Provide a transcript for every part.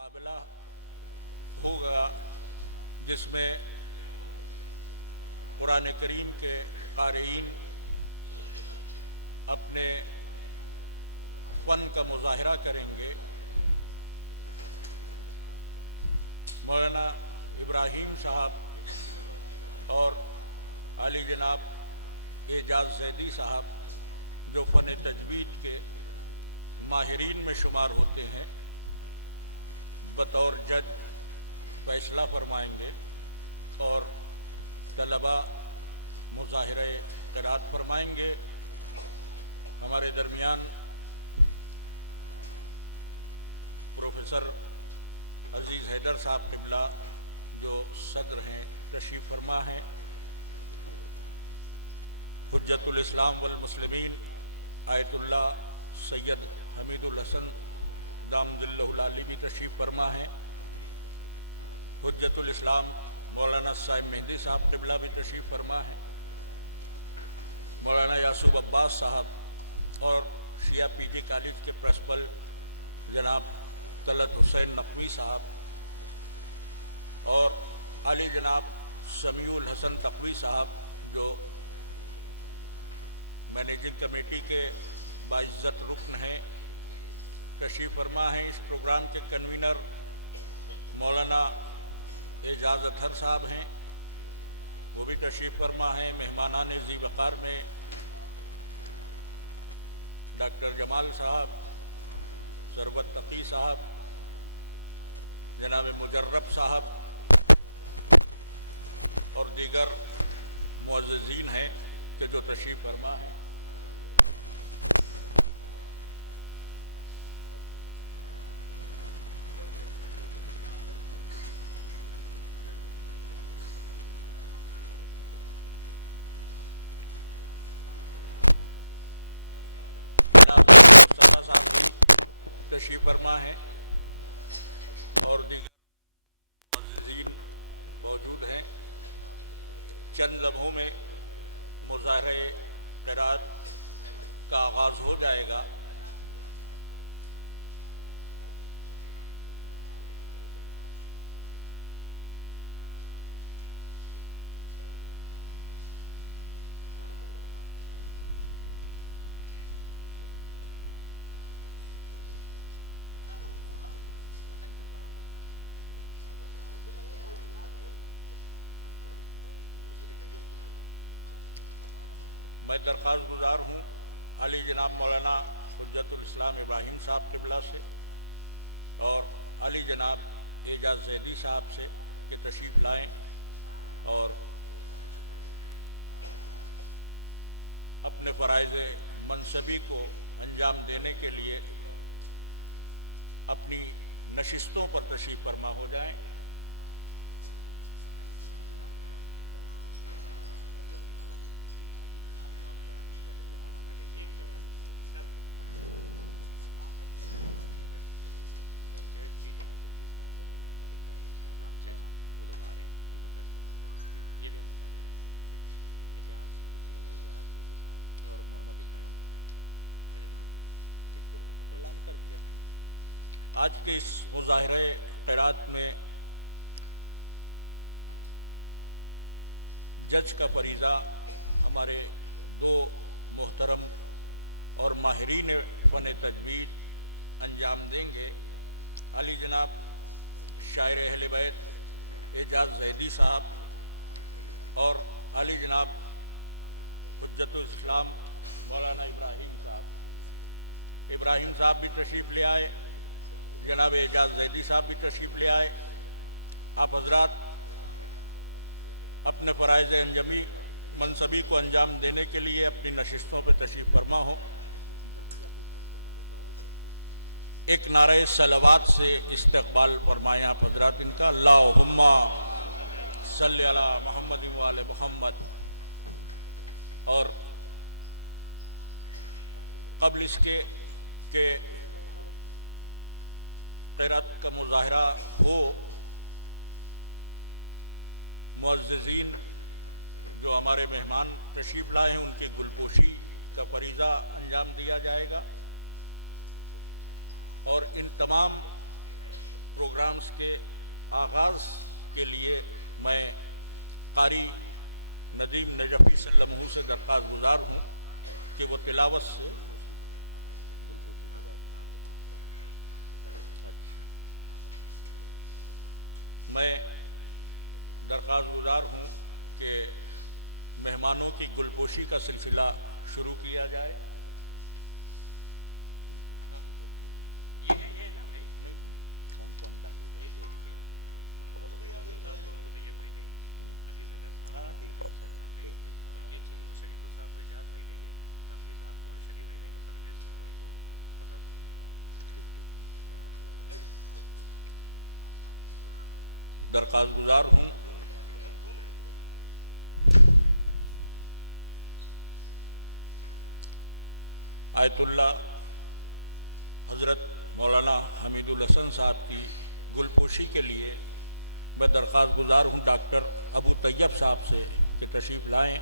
मुकाबला होगा जिसमें कुरान करीम के क़ारीन अपने फ़न का मुज़ाहरा करेंगे। मौलाना इब्राहीम साहब और आली जनाब एजाज़ ज़ैदी साहब जो फ़न तजवीद के माहिरीन में शुमार होते हैं, बतौर जज फ़ैसला फरमाएंगे और तलबा मुज़ाहिरे क़िरात फरमाएंगे। हमारे दरमियान प्रोफेसर अज़ीज़ हैदर साहब क़िबला जो सदर हैं तशरीफ़ फरमा हैं। हुज्जतुल इस्लाम वल मुस्लिमीन आयतुल्लाह सैयद हमीदुल हसन दामदिल्लहुल आली भी तशरीफ़ फरमा हैं। हुज्जतुल इस्लाम मौलाना साहिब मेहंदी साहब क़िबला भी तशरीफ़ फरमा हैं। मौलाना यासूब अब्बास साहब और शिया पीजी कॉलेज के प्रिंसिपल जनाब तलत हुसैन नकवी साहब और आली जनाब समीउल हसन तक़वी साहब जो मैनेजिंग कमेटी के बाइज़्ज़त रुकन हैं तशरीफ़ फरमा हैं। इस प्रोग्राम के कन्वीनर मौलाना एजाज़ अतहर साहब हैं, वो भी तशरीफ़ फरमा हैं। मेहमानान ज़ी वक़ार में डॉक्टर जमाल साहब, सरवत तक़ी साहब, जनाब मुजर्रब साहब और दीगर मुअज़्ज़िज़ीन हैं कि जो तशरीफ़ फरमा हैं। जनाब मुस्तफ़ा साहब भी तशरीफ़ फरमा हैं और दीगर ज़ीन मौजूद हैं। चंद लम्हों में मुज़ाहरे क़िरात का आगाज़ हो जाएगा। मैं दरख्वास्त गुज़ार हूँ अली जनाब मौलाना हुज्जतुल इस्लाम इब्राहीम साहब क़िबला से और अली जनाब एजाज़ ज़ैदी साहब से कि तशरीफ़ लाएँ और अपने फ़राइज़ मनसबी को अंजाम देने के लिए अपनी नशिस्तों पर तशरीफ़ फरमा हो जाएँ। आज के इस मुज़ाहिरे क़िरात में जज का फरीज़ा हमारे दो मोहतरम और माहिरीन फ़न तजवीद अंजाम देंगे। अली जनाब शायर अहले बैत एजाज़ ज़ैदी साहब और अली जनाब हुज्जतुल इस्लाम मौलाना इब्राहीम साहब। इब्राहीम साहब भी तशरीफ़ ले आए, जनाब एजाज़ ज़ैदी साहब भी तशरीफ़ ले आए। आप हज़रात अपने फ़राइज़ अंजमी मनसबी को अंजाम देने के लिए अपनी नशिस्तों पर तशरीफ़ फरमा हो। एक नारे सलवात से इस्तक़बाल फरमाएँ आप हज़रात इनका। अल्लाहुम्मा सल्ली अला मुहम्मद व आले मुहम्मद। और क़ब्ल इसके के क़िरात का मुज़ाहरा हो, मुअज़्ज़िज़ीन जो हमारे मेहमान तशरीफ़ लाए हैं उनकी गुलपोशी का फरीज़ा अंजाम दिया जाएगा और इन तमाम प्रोग्राम्स के आगाज़ के लिए मैं कारी नदीम नजफ़ी सल्लमहू से दरख्वास्त गुजार हूँ कि वो तिलावत से मैं दरख्वास्त गुजार हूँ कि मेहमानों की गुलपोशी का सिलसिला शुरू किया जाए। ये है ना भाई? नहीं, कौन कौन डालेगा? हाँ ठीक है सर, ठीक ठीक। दरख्वास्त गुजार हूँ आयतुल्ला हज़रत मौलाना हमीदुल हसन साहब की गुलपोशी के लिए मैं दरख्वास्त गुजार हूँ डॉक्टर अबू तैयब साहब से कि तशरीफ़ लाएँ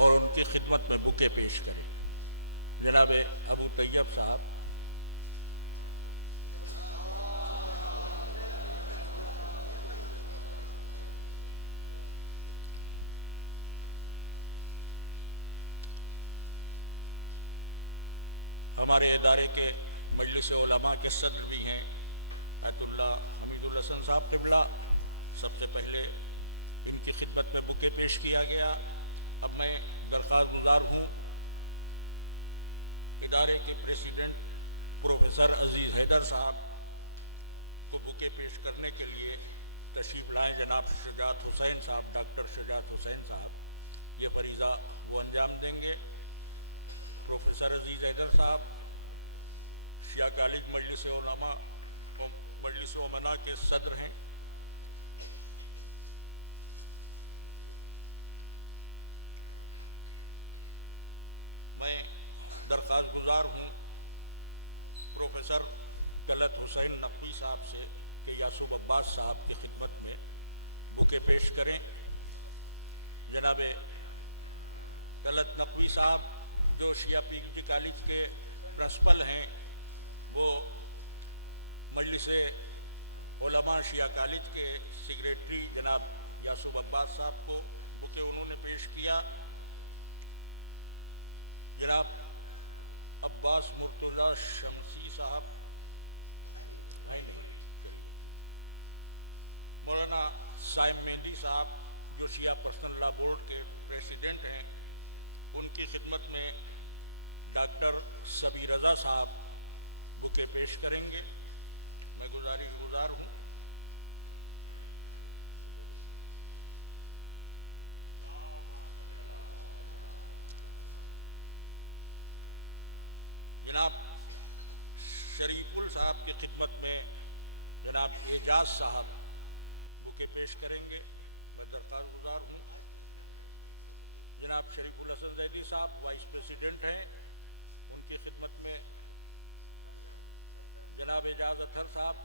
और उनकी खिदमत में बुके पेश करें। जनाब अबू तैयब साहब। हमारे इदारे के मजलिस उलमा के सदर भी हैं आयतुल्ला हमीदुल हसन साहब क़िबला। सबसे पहले इनकी खिदमत में बुके पेश किया गया। अब मैं दरख्वास्त गुजार हूँ इदारे के प्रेसिडेंट प्रोफेसर अज़ीज़ हैदर साहब को बुके पेश करने के लिए तशरीफ़ लाएँ। जनाब शुजात हुसैन साहब, डॉक्टर शुजात हुसैन साहब ये फरीज़ा वो अंजाम देंगे। प्रोफेसर अज़ीज़ हैदर साहब शिया कॉलेज मजलिस उलमा और मजलिस उमना के सदर हैं। मैं दरख्वास्त गुजार हूँ प्रोफेसर तलत हुसैन नकवी साहब से कि यासूब अब्बास साहब की खिदमत में बुके पेश करें। जनाब तलत नकवी साहब जो शिया पीजी कॉलेज के प्रिंसिपल हैं, वो मजलिस उलमा शिया कॉलेज के सेक्रेटरी जनाब यासूब अब्बास साहब को बुके उन्होंने पेश किया। जनाब अब्बास मुर्तज़ा शमसी साहब है नहीं, चलिए। मौलाना साइम मेहंदी साहब जो शिया पर्सनल लॉ बोर्ड के प्रेसिडेंट हैं, उनकी खिदमत में डॉक्टर सबी रज़ा साहब बुके पेश करेंगे। मैं गुजार हूँ जनाब शरीफुल साहब की खिदमत में जनाब एजाज साहब बुके पेश करेंगे। मैं दरख्वास्त गुजार हूँ जनाब शरीफुल हसन जैदी साहब वाइस प्रेसिडेंट हैं, उनकी खिदमत में जनाब एजाज अथर साहब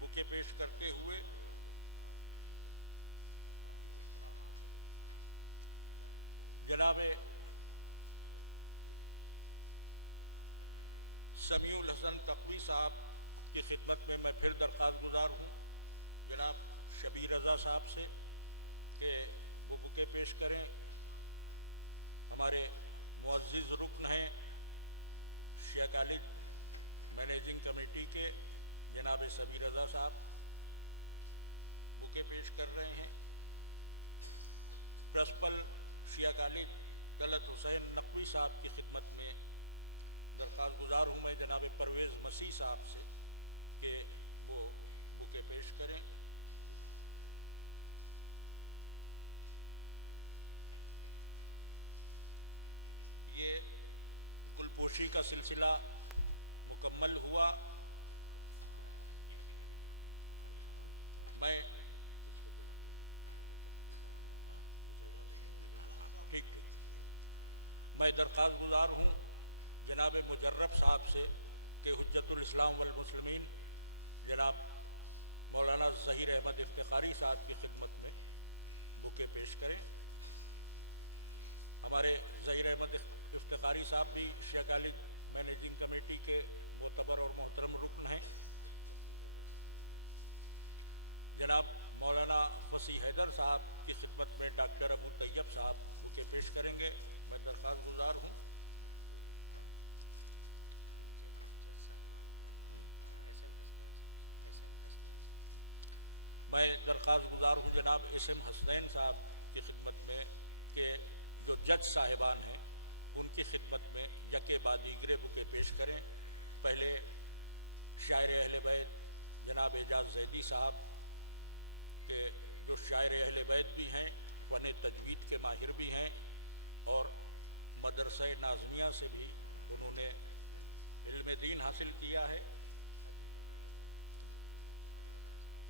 बुके पेश करते हुए जनाब समीउल हसन तकवी साहब की खिदमत में मैं फिर दरख्वास्त गुजार हूँ जनाब शबीर रज़ा साहब से कि वो बुके पेश करें। हमारे मुअज़्ज़िज़ रुकन हैं शिया कॉलेज मैनेजिंग कमेटी के जनाब सबीर रज़ा साहब बुके पेश कर रहे हैं। प्रिंसिपल शिया कॉलेज तलत हुसैन नकवी साहब की खिदमत में दरख्वास्त गुजार हूँ मैं जनाब परवेज़ मसीह साहब से कि वो बुके पेश करें। ये गुलपोशी का सिलसिला मुकम्मल हुआ। मैं ठीक मैं दरख्वास्त गुजार हूँ जनाब मुजर्रब साहब से कि हुज्जतुल इस्लाम वल मुस्लिमीन जनाब मौलाना ज़हीर अहमद इफ्तिखारी साहब की खिदमत में बुके पेश करें। हमारे ज़हीर अहमद इफ्तिखारी साहब भी शिया कॉलेज मैनेजिंग कमेटी के मोतबर और मोहतरम रुकन हैं। जनाब मौलाना फसी हैदर साहब की खिदमत में डॉक्टर अबू तैयब साहब बुके पेश करेंगे। मैं दरख्वास्त गुजार हूँ। मैं दरख्वास्त गुजार हूँ जनाब एस.एम. हसनैन साहब की खिदमत में कि जो जज साहिबान हैं उनकी खिदमत में यके बाद दीगरे बुके पेश करें। पहले शायर अहले बैत जनाब एजाज जैदी साहब के जो शायर अहले बैत भी हैं, फ़न तजवीद के माहिर भी हैं और मदरसा नाज़मिया से भी उन्होंने इल्म दीन हासिल किया है।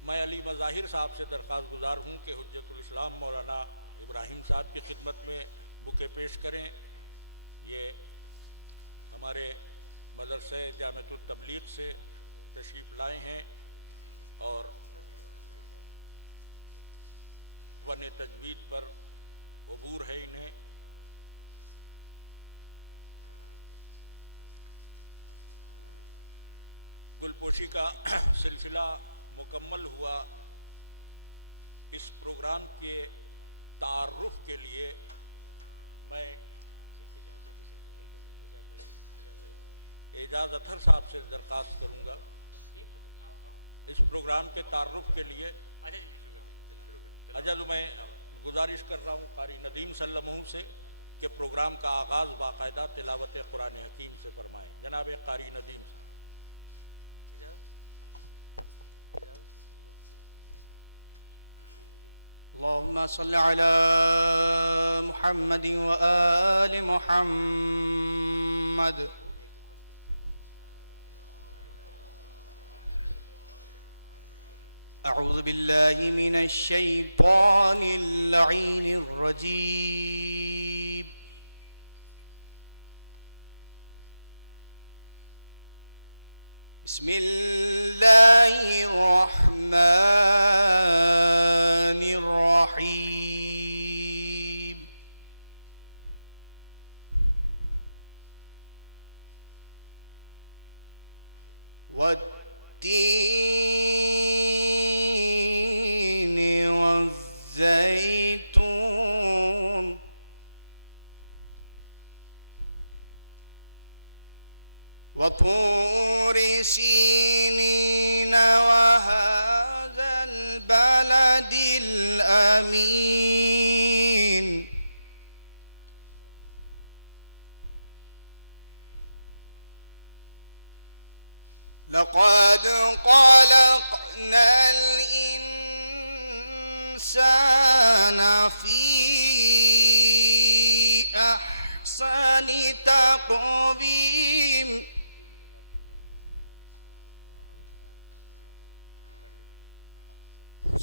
मैं अली मज़ाहिर साहब से दरख्वास्त गुजार हूँ कि हुज्जतुल इस्लाम मौलाना इब्राहिम साहब की खिदमत में बुके पेश करें। ये हमारे मदरसे जामिअतुत तबलीग से तशरीफ़ लाए हैं और फ़न तजवीद पर अबूर है इन्हें। गुलपोशी का सिलसिला मुकम्मल हुआ। इस प्रोग्राम के तारुफ के लिए मैं एजाज अतहर साहब से दरख्वास्त करूँगा। इस प्रोग्राम के तारुफ के लिए अजल मैं गुजारिश कर रहा हूँ कारी नदीम सल्लमहू से कि प्रोग्राम का आगाज़ बाकायदा तिलावत कुरान हकीम से फरमाएँ। जनाब कारी नदीम साहब। अल्लाहुम्मा सल्लि अला मुहम्मद व आलि मुहम्मद। अऊज़ु बिल्लाहि मिनश शैतानिर लईनिर रजीम। बिस्मिल्लाहिर रहमानिर रहीम। वत्तीनि वज़्ज़ैतून वतूर सीनीन वहाज़ल बलदिल अमीन। लक़द ख़लक़नल इंसान फ़ी अहसनि तक़वीम।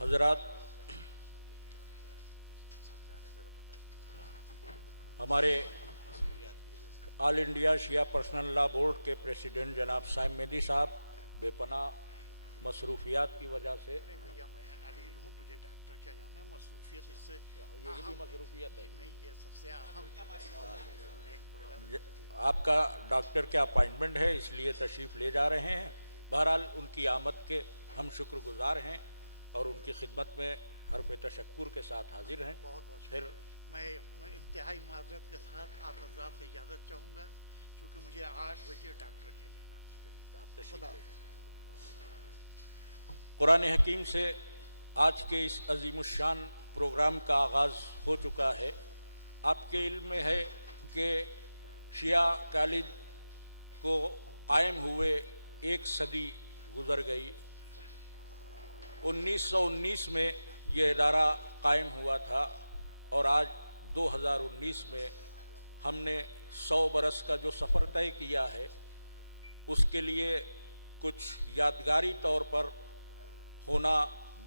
हजरात, हमारे ऑल इंडिया शिया पर्सनल लॉ बोर्ड के प्रेसिडेंट जनाब साइम मेहदी साहब बेपनाह मसरूफियात की वजह से नहीं भैया, मैं अलील हूँ, मुझे डॉक्टर क्या जाना है, मसरूफियत इससे ये भी मसरूफियत है। नहीं, ये सबसे अहम आपका डॉक्टर के अपॉइंटमेंट है, इसलिए तशरीफ़ ले जा रहे हैं। बहरहाल उनकी आमद के हम शुक्रगुजार हैं और उनकी खिदमत में हर्फ तशक्कुर के साथ हाजिर हैं। फिर मैं इंतहाई माजरत के साथ आप हज़रात से इजाज़त चाहूँगा, क्योंकि मुझे 8 बजे डॉक्टर के जाना था। कुरान हकीम से आज के इस अजीमुशान प्रोग्राम का आगाज़ हो चुका है। आपके इल्म में है कि शिया कॉलेज को कायम हुए 1 सदी गुज़र गई। 1919 में ये इदारा कायम हुआ था और आज 2019 में हमने 100 बरस का जो सफ़र तय किया है, उसके लिए कुछ यादगारी तौर पर होना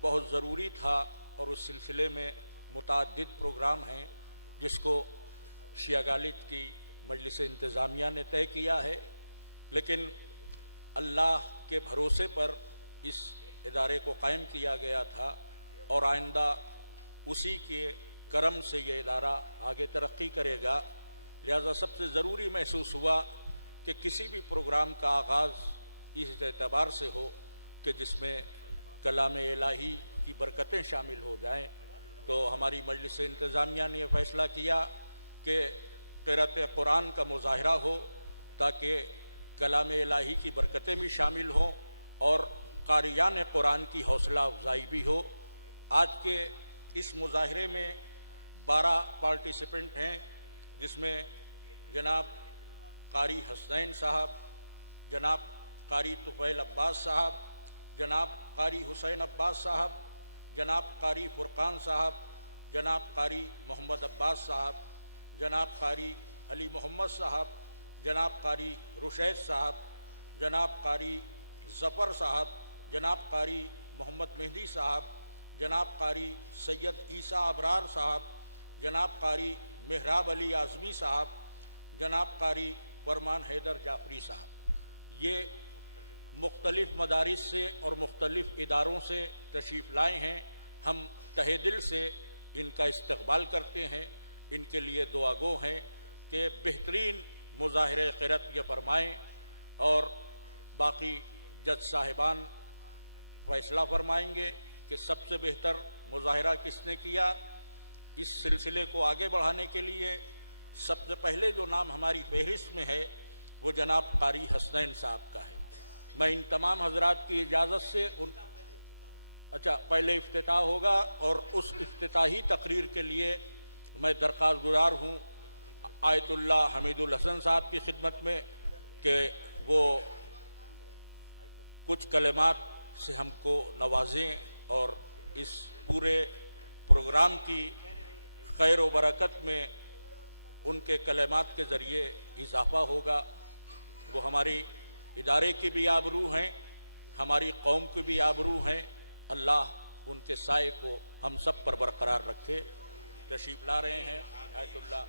बहुत ज़रूरी था और उस सिलसिले में मुतअद्दिद प्रोग्राम हैं जिसको शिया कॉलेज की मजलिस इंतज़ामिया ने तय किया है। लेकिन अल्लाह के भरोसे पर इस इदारे को कायम किया गया था और आइंदा उसी के करम से ये इदारा आगे तरक्की करेगा। लिहाजा सबसे ज़रूरी महसूस हुआ कि किसी भी प्रोग्राम का आगाज़ इस एतबार से हो कि जिसमें कलाम इलाही की बरकतें शामिल हो जाएं। तो हमारी मजलिस इंतज़ामिया ने फ़ैसला किया कि क़िरात कुरान का मुज़ाहरा हो ताकि कलाम इलाही की बरकतें भी शामिल हों और क़ारियान कुरान की हौसला अफजाई भी हो। आज के इस मुज़ाहरे में 12 पार्टिसिपेंट हैं, जिसमें जनाब कारी हसनैन साहब, जनाब कारी तुफ़ैल अब्बास साहब, जनाब कारी हुसैन अब्बास साहब, जनाब कारी फ़ुरक़ान साहब, जनाब कारी मोहम्मद अब्बास साहब, जनाब कारी अली मोहम्मद साहब, जनाब कारी रुशैद साहब, जनाब कारी ज़फ़र साहब, जनाब कारी मोहम्मद मेहदी साहब, जनाब कारी सैयद ईसा अबरार साहब, जनाब कारी मेहराब अली आज़मी साहब, जनाब कारी फरमान हैदर जाफरी साहब। ये मुख्तलिफ़ मदारिस से और मुख्तलिफ़ इदारों से तशरीफ़ लाए हैं। हम तहे दिल से इनका इस्तक़बाल करते हैं, इनके लिए दुआगो हैं कि बेहतरीन मुज़ाहिरे क़िरत ये फ़रमाएँ और बाकी जज साहिबान फ़ैसला फ़रमाएंगे कि सबसे बेहतर मुज़ाहिरा किसने किया। इस सिलसिले को आगे बढ़ाने के लिए सबसे पहले जो नाम हमारी फहरिस्त में है वो जनाब कारी हसनैन साहब का है। मैं इन तमाम हजरात की इजाज़त से पहले इफ्तिताह होगा और उस इफ्तिताही तकरीर के लिए मैं दरख्वास्त गुजार हूँ आयतुल्लाह हमीदुल हसन साहब की खिदमत में कि वो कुछ कलिमात से हमको नवाजें और इस पूरे प्रोग्राम की खैर व बरकत में उनके कलिमात के ज़रिए इजाफ़ा होगा। वो हमारी इदारे की भी आबरू हैं, हमारी कौम की भी आबरू हैं। अल्लाह उनके साए को हम सब पर बरकरार रखे। तशरीफ़ ला रहे हैं आयतुल्लाह।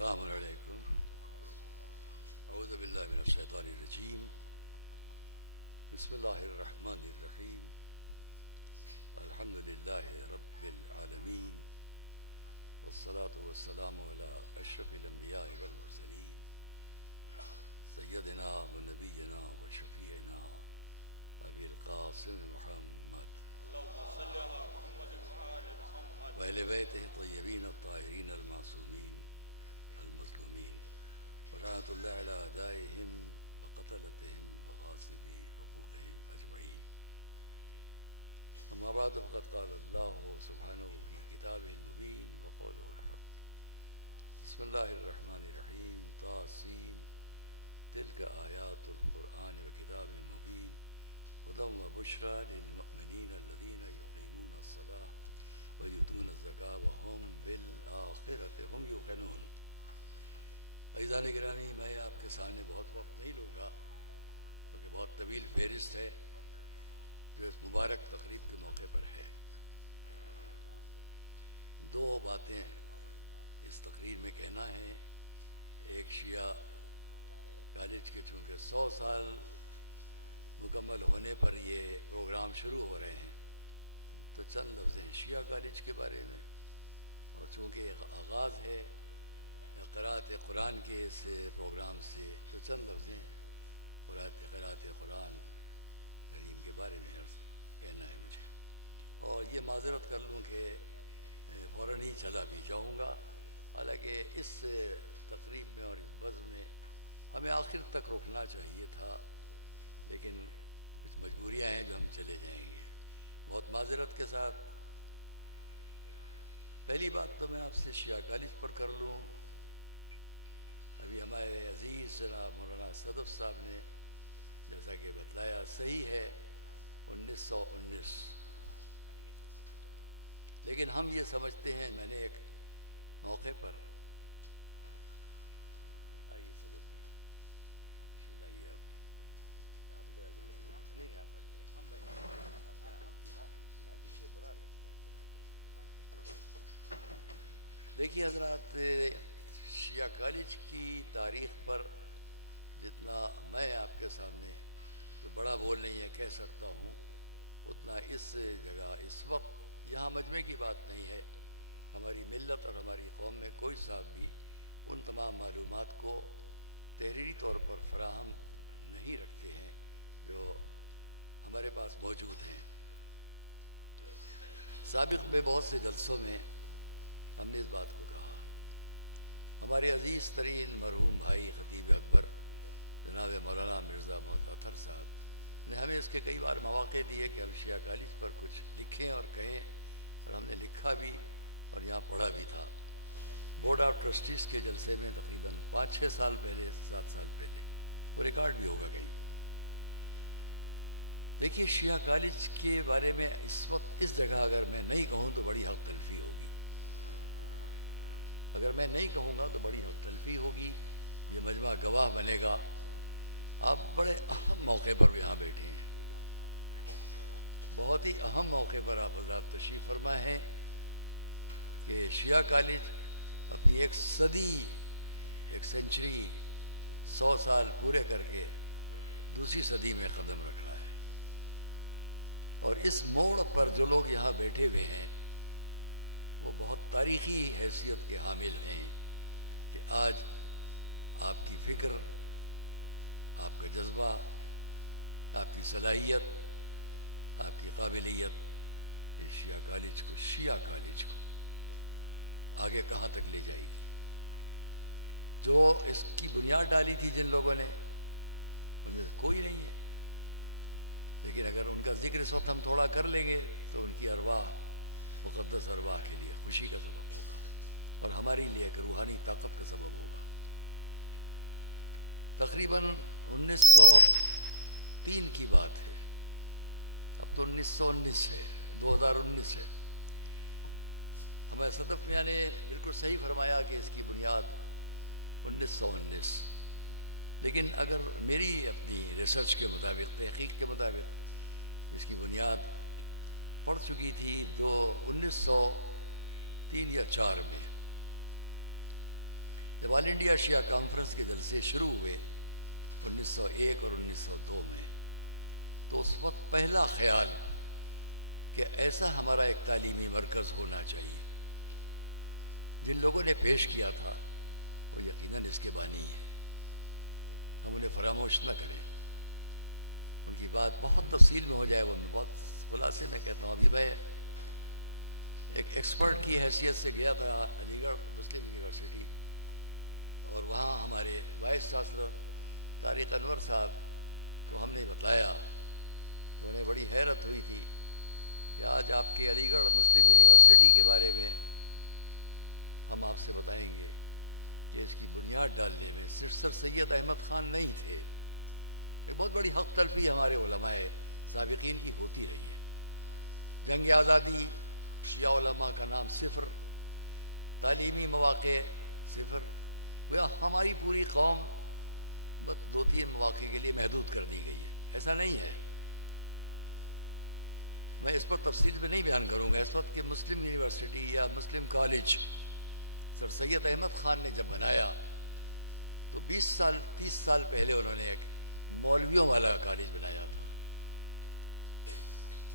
अस्सलामु अलैकुम। औज़ु बिल्लाहि मिनश शैतानिर रजीम। बिस्मिल्लाहिर रहमानिर रहीम। अल्हम्दुलिल्लाहि रब्बिल आलमीन। वस्सलातु वस्सलामु अला अशरफिल अंबिया वल मुरसलीन सय्यदिना व नबिय्यिना व शफीइना अबिल कासिम मुहम्मद व अहले बैतिहि तय्यबीन अत्ताहिरीन अल-मासूमीन अल-मज़लूमीन व रहमतुल्लाहि अला अदाइहिम व क़तलतिहिम व ग़ासिबी हुक़ूक़िहिम अजमईन। अम्मा बअद फ़क़द क़ाल अल्लाहु सुब्हानहु फ़ी किताबिहिल मुबीन व क़ौलुहुल हक़। बिस्मिल्लाहिर रहमानिर रहीम। तासीन तिल्का आयातुल क़ुरआन व किताबिन मुबीन हुदम व बुशरा लिल मुमिनीन अल्लज़ीना युक़ीमूनस सलाह व युतूनज़ ज़कात व हुम बिल आखिरति हुम यूक़िनून। अज़ीज़ान गिरामी, मैं आपके सामने बहुत वक्त नहीं लूँगा क्योंकि बहुत तवील फहरिस्त है जो इस मुबारक तकरीब के मौके पर है। दो बातें इस तकरीर में कहना है। एक शिया कॉलेज के चूँकि 100 साल मुकम्मल होने पर ये प्रोग्राम शुरू हो रहे हैं तो चंद लफ्ज़ें शिया कॉलेज के बारे में, और चूँकि आगाज़ है क़राअत कुरान के इस प्रोग्राम से तो चंद लफ्ज़ें क़राअत कुरान करीम के बारे में कहना है मुझे। और ये माज़रत कर लूँ कि फ़ौरन ही चला भी जाऊँगा, हालांकि इस तकरीब में और इस बज़्म में हमें आखिर तक रुकना चाहिए था, लेकिन कुछ मजबूरियाँ हैं जो हम चले जाएंगे। बहुत माज़रत के साथ पहली बात तो मैं आपसे शिया कॉलेज पर कर लूँ। अभी हमारे अज़ीज़ जनाब मौलाना सदफ़ साहब ने जैसा कि बतलाया, सही है 1919, लेकिन हम ये समझते हैं, मैंने एक मौके पर आइए सदफ़ लाइए आप नहीं आप देखिए हज़रात, शिया कॉलेज की तारीख़ पर जितना मैं आपके सामने तो बड़ा बोल नहीं है कह सकता हूँ, उतना इस जगह इस वक्त यहाँ मजमे की बात नहीं है। हमारी मिल्लत और हमारी कौम में कोई साहब भी उन तमाम मालूमात को तहरीरी तौर पर फराहम नहीं रखते हैं जो हमारे पास मौजूद हैं। साबिक़ में बहुत से जलसों में हमने इस बात को कहा। हमारे अज़ीज़ तरीन मरहूम भाई ख़तीब अकबर जनाब मौलाना मिर्ज़ा मोहम्मद अतहर साहब ने हमें इसके कई बार मौक़े दिए कि हम शिया कॉलेज पर कुछ लिखें और कहें, और हमने लिखा भी और यहाँ पढ़ा भी था। बोर्ड ऑफ ट्रस्टीज़ के जलसे में तकरीबन 5-6 साल पहले, 7 साल पहले, वो रिकॉर्ड भी होगा कहीं। देखिए, शिया कॉलेज के बारे में इस वक्त इस जगह अगर मैं नहीं कहूँ तो बड़ी हक़ तलफ़ी होगी। अगर मैं नहीं कहूँगा तो बड़ी हक़ तलफ़ी होगी। ये मजमा गवाह बनेगा। आप बड़े अहम मौके पर यहाँ बैठे हैं, बहुत ही अहम मौके पर आप हज़रात तशरीफ़ फरमा हैं कि शिया कॉलेज अपनी एक सदी, एक सेंचुरी, 100 साल पूरे करके दूसरी सदी में कदम रख रहा है। और इस मोड़ पर जो लोग यहाँ बैठे हुए हैं वो बहुत तारीख़ी हैसियत के हामिल हैं कि आज आपकी फ़िक्र, आपका जज्बा, आपकी सलाहियत, आपकी काबिलियत इस शिया कॉलेज को आगे कहाँ तक ले जाएगी। जो इसकी बुनियाद डाली थी जिन लोगों ने, उनमें से कोई नहीं है, लेकिन अगर उनका जिक्र इस वक्त हम थोड़ा कर लेंगे तो उनकी अरवाह, मुक़द्दस अरवाह के लिए खुशी का सबब होगा और हमारे लिए एक रूहानी ताकत का सबब होगा। तकरीबन 1903 की बात है, अब तो 1919 है, 2019 है। हमारे सदफ़ मियाँ ने बिल्कुल सही फरमाया कि इसकी बुनियाद 1919, लेकिन अगर मेरी अपनी रिसर्च के मुताबिक, तहक़ीक़ के मुताबिक इसकी बुनियाद पड़ चुकी थी 1903 या 4 में। जब ऑल इंडिया शिया कॉन्फ्रेंस के जलसे शुरू हुए 1901 और 1902 में, तो उस वक्त पहला ख्याल कि ऐसा हमारा एक तालीमी मरकज़ होना चाहिए। जिन लोगों ने पेश किया था वो यकीनन इसके बानी है, हम उन्हें फरामोश न करें। उनकी बात बहुत तफसील में हो जाए, वो मैं बहुत खुलासे में कहता हूँ। अभी मैं एक एक्सपर्ट की हैसियत से गया था अलीगढ़ मुस्लिम यूनिवर्सिटी, और वहाँ हमारे वाइस चांसलर तारिक अनवर साहब को हमने बताया, तो उन्हें बड़ी हैरत हुई थी कि आज आपके अलीगढ़ मुस्लिम यूनिवर्सिटी के बारे में हम आपसे बताएंगे कि इसकी बुनियाद डालने में सिर्फ सर सैयद अहमद ख़ान नहीं थे। एक बहुत बड़ी हक़ तलफ़ी हमारे उलमाए साबिक़ीन की होती रही है। जंग आज़ादी शिया उलमा का नाम सिफ़र, तालीमी मौक़े सिफ़र, वह हमारी पूरी कौम बस 2-3 मौक़े के लिए महदूद कर दी गई है। ऐसा नहीं है। मैं इस पर तफसील में नहीं बयान करूँगा। इस वक्त के मुस्लिम यूनिवर्सिटी या मुस्लिम कॉलेज सर सैयद अहमद ख़ान ने जब बनाया तो 20 साल 30 साल पहले उन्होंने एक मौलवियों वाला कॉलेज बनाया था,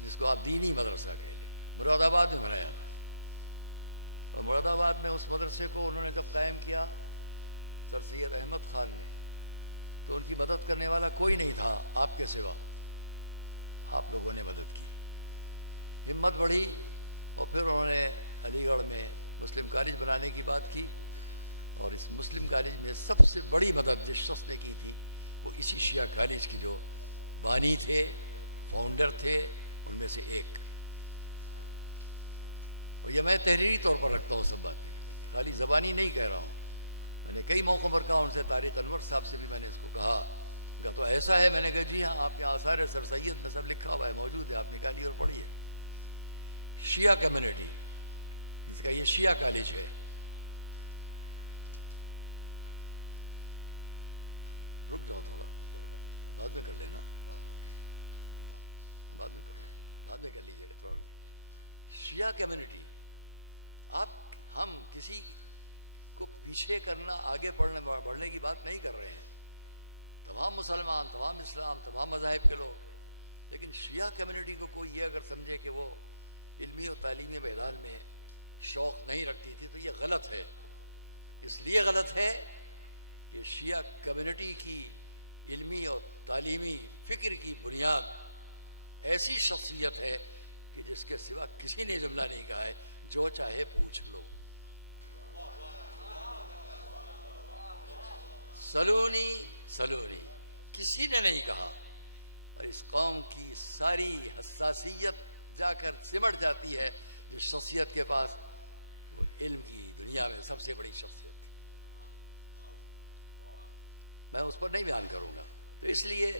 जिसको आप दीनी मदरसा कह लें। मुरादाबाद में बनाया था, और मुरादाबाद में उस मदरसे को उन्होंने जब कायम किया सर सैयद अहमद ख़ान ने, तो उनकी मदद करने वाला कोई नहीं था आपके सिवा। आप लोगों ने मदद की, हिम्मत बढ़ी, और फिर उन्होंने अलीगढ़ में मुस्लिम कॉलेज बनाने की बात की। और इस मुस्लिम कॉलेज में सबसे बड़ी मदद जिस शख्स ने की थी वो इसी शिया कॉलेज के जो बानी थे, फाउंडर थे, उनमें से एक। और ये मैं तहरीरी तौर पर रखता हूँ सब बातें, खाली ज़बानी नहीं कह रहा हूँ। मैंने कई मौक़ों पर कहा, उनसे तारिक अनवर साहब से भी मैंने इसको कहा तो ऐसा है। मैंने कहा जी हाँ, आपके आसार सर सैयद में सब लिखा हुआ है, मौजूद है, आप निकालिए और पढ़िए। शिया कम्युनिटी, जिसका ये शिया कॉलेज है, रुक जाओ थोड़ा, बाद में कर लेना, बाद में कर लीजिएगा थोड़ा। शिया कम्युनिटी, आप हम किसी को पीछे करना, आगे बढ़ने की बात नहीं कर रहे हैं। तमाम मुसलमान, तमाम इस्लाम, तमाम मज़ाहिब के लोग, लेकिन शिया कम्युनिटी को कोई ये अगर समझे कि वो इल्मी और तालीमी मैदान में शौक़ नहीं रखती थी, तो ये गलत है। इसलिए गलत है कि शिया कम्युनिटी की इल्मी और तालीमी फ़िक्र की बुनियाद ऐसी शख्सियत है कि जिसके सिवा किसी ने जुमला नहीं कहा है, जो चाहे पूछ लो। सलूनी सलूनी किसी ने नहीं कहा। और इस कौम की सारी हसासियत जाकर सिमट जाती है जिस शख्सियत के पास वो इल्म की दुनिया में सबसे बड़ी शख्सियत थी। मैं उस पर नहीं बयान करूँगा। तो इसलिए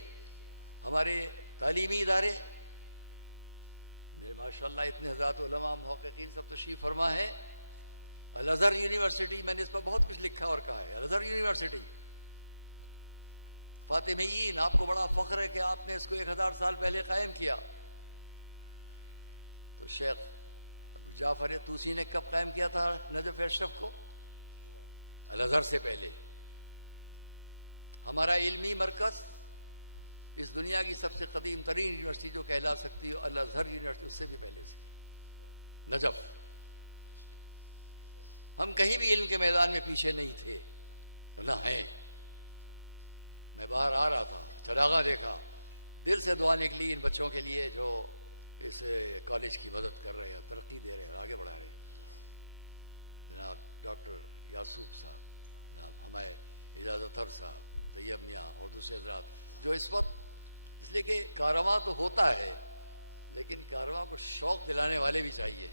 हमारे तालीमी इदारे, मेरे माशाअल्लाह इतने हज़रात उलमा मुहक़्क़ीन सब तशरीफ़ फरमा है। अल अज़हर यूनिवर्सिटी, मैंने इस पर बहुत कुछ लिखा और कहा है। अल अज़हर यूनिवर्सिटी फ़ातिमीयीन, आपको बड़ा फ़ख्र है कि आपने इसको 1000 साल पहले कायम किया। तो शेख अबू जाफ़र तूसी ने कब कायम किया था नजफ़ अशरफ को? अल अज़हर से पहले। हमारा इल्मी मरकज़ इस दुनिया की सबसे कदीम तरीन यूनिवर्सिटी जो कहला सकती हो अल अज़हर यूनिवर्सिटी, उससे भी पहले से नजफ़। हम कहीं भी इल्म के मैदान में पीछे नहीं थे, ना हैं। मैं बाहर आ रहा था, चरागा देखा, दिल से दुआ निकली इन बच्चों के लिए जो इस कॉलेज की मदद कर रहे हैं, तरक्की दे रहे हैं, आगे बढ़ा रहे हैं। जनाब डॉक्टर यासूब साहब, जनाब हमारे इजाज़तर साहब, तैयब मियाँ और दूसरे हज़रात जो इस वक्त, इसलिए कि कारवां तो होता है लेकिन कारवां को शौक़ दिलाने वाले भी चाहिए।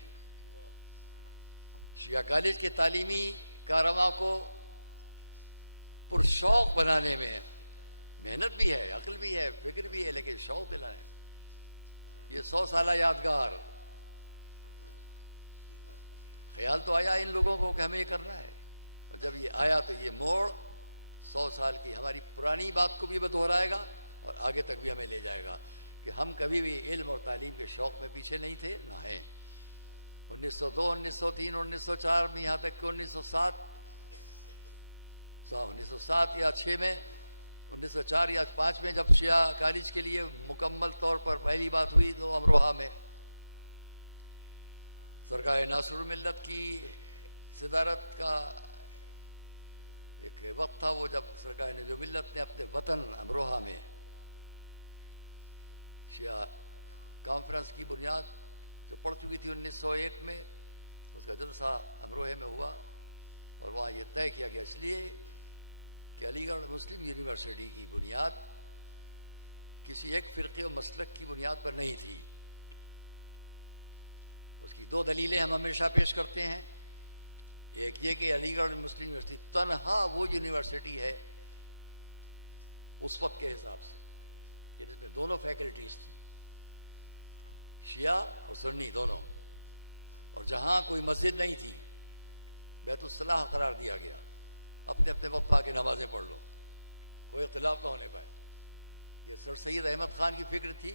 शिया कॉलेज के तालीमी कारवां को पुरशौक़ बनाने में मेहनत भी है, अक्ल भी है, फिक्र भी है, लेकिन शौक़ दिलाए। ये 100 साला यादगार, ख्याल तो आया इन लोगों को कि हमें ये करना है, और जब ये आया तो ये मोड़ 100 साल की हमारी पुरानी बात को भी दोहराएगा और आगे तक भी हमें ले जाएगा कि हम कभी भी इल्म और तालीम के शौक़ में पीछे नहीं थे, ना हैं। 1902, 1903, 1904 में, यहाँ तक कि 1907 1907 या 6 में, 1904 या 5 में जब शिया कॉलेज के लिए मुकम्मल तौर पर पहली बात हुई तो अमरोहा में सरकार नासरुल मिल्लत की सदारत का एक वक्त था, वो जब सरकार ने जो मिल्लत ने अपने वतन अमरोहा में शिया कॉन्फ्रेंस की बुनियाद जो पड़ चुकी थी 1901 में, उसका जलसा अमरोहे में हुआ और वहाँ ये तय किया गया इसलिए कि अलीगढ़ मुस्लिम यूनिवर्सिटी की बुनियाद किसी एक फ़िरक़े और मसलक की बुनियाद पर नहीं थी। उसकी दो दलीलें हम हमेशा पेश करते हैं। एक ये कि अलीगढ़ मुस्लिम यूनिवर्सिटी तनहा वो यूनिवर्सिटी है उस वक्त के हिसाब से कि जिसमें दोनों फैकल्टीज़ थी, शिया और सुन्नी दोनों, और जहाँ कोई मस्जिद नहीं थी बैतुस्सलाह करार दिया गया, अपने अपने वक्त आके नमाज़ें पढ़ लो, कोई इख्तिलाफ ना होने पाए। ये सर सैयद अहमद ख़ान की फ़िक्र थी।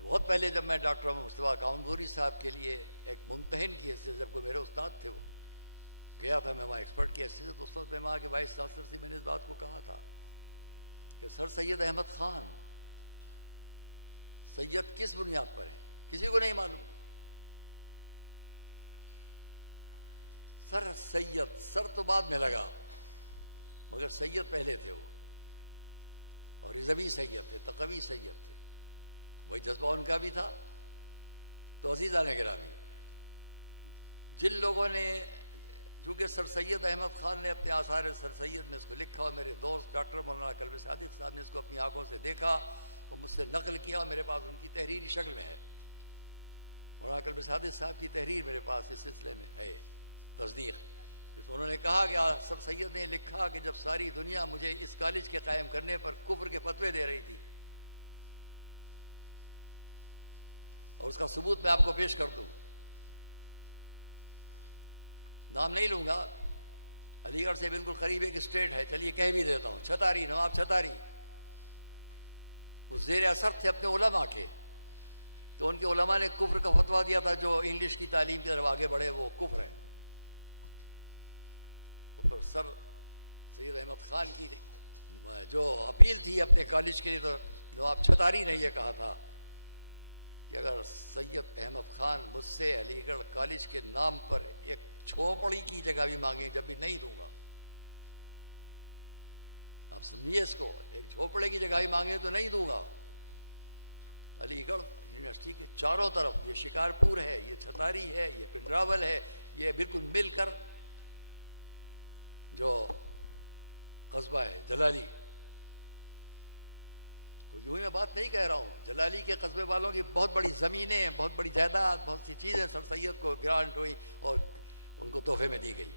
बहुत पहले जब मैं डॉक्टर मुस्तफ़ा काउनपुरी साहब के लिए एक मुम्तहिन की हैसियत, जब को मेरे उस्ताद थे वो गया था, मैं वहाँ एक्सपर्ट की हैसियत, तो उस वक्त मैं वहाँ के वाइस चांसलर से मैंने इस बात को कहा था कि सर सैयद अहमद ख़ान सैयद किस बुनियाद पर है किसी को नहीं मालूम। सर सैयद, सर तो बाद में लगा मगर सैयद पहले थे वो, और रिजवी सैयद थे, तकवी सैयद थे, वही जज्बा उनका भी था। तो अजीज़ान गिरामी, जिन लोगों ने, चूँकि सर सैयद अहमद ख़ान ने अपने आसार सर सैयद में इसको लिखा और मेरे दोस्त डॉक्टर मौलाना कल्ब सादिक साहब ने इसको अपनी आंखों से देखा और मुझसे नकल किया और मेरे पास उनकी तहरीरी शक्ल में है। मौलाना कल्ब सादिक साहब की तहरीर मेरे पास इस सिलसिले में है, तस्दीक, जिसमें उन्होंने कहा कि सर सैयद ने लिखा कि जब सारी दुनिया मुझे इस कॉलेज के कायम करने पर कुफ्र के फतवे दे रही थी, और उसका सबूत मैं आपको पेश कर दूं, नाम नहीं लूंगा, अलीगढ़ से बिल्कुल करीब एक स्टेट है, चलिए कह भी देता हूं, छतारी, नवाब छतारी, वो ज़ेर असर थे अपने उलमा के, तो उनके उलमा ने कुफ्र का फतवा दिया था जो इंग्लिश की तालीम की तरफ आगे बढ़े वो कुफ्र है। पर सर सैयद अहमद ख़ान की जो अपील थी अपने कॉलेज के लिए, तो नवाब छतारी ने यह कहा था कि अगर सैयद अहमद ख़ान मुझसे अलीगढ़ कॉलेज के नाम पर एक झोपड़ी की जगह भी मांगे जब भी नहीं दूंगा। आप समझिए इसको, एक झोपड़े की जगह भी मांगे तो नहीं दूंगा। अलीगढ़ यूनिवर्सिटी के चारों तरफ, ये शिकारपुर है, ये छतारी है, ये पिंडरावल है, ये बिल्कुल मिलकर जो कस्बा है जलाली, यूँ ही मैं बात नहीं कह रहा हूँ, जलाली के कस्बे वालों की बहुत बड़ी ज़मीनें, बहुत बड़ी जायदाद, बहुत सी चीज़ें सर सैयद को ग्रांट हुई और उनको तोहफे में दी गई।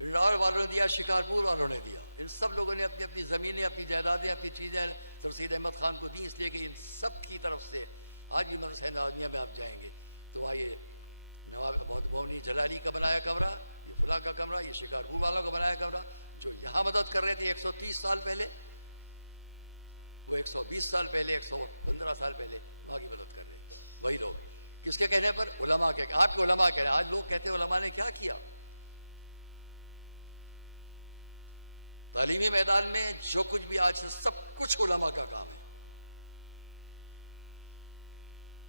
पिंडरावल वालों ने दिया, शिकारपुर वालों ने दिया, इन सब लोगों ने अपनी अपनी ज़मीनें, अपनी जायदादें, अपनी चीज़ें सर सैयद अहमद ख़ान को दी, इसलिए कि इन सब की तरफ से आज भी मदरसा नाज़मिया में आप जाएंगे तो वहाँ ये नवाब मोहम्मद मोमनी जलाली का बनाया कमरा, ये फुला का कमरा, ये शिकारपुर वालों का बनाया कमरा, जो यहाँ मदद कर रहे थे 130 साल पहले, वो 120 साल पहले, 115 साल पहले वहाँ की मदद कर रहे थे वही लोग। किसके कहने पर? उलमा के, आपके उलमा कह रहे हैं। आज लोग कहते हैं उलमा ने क्या किया? तालीमी मैदान में जो कुछ भी आज से सब कुछ उलमा का काम है,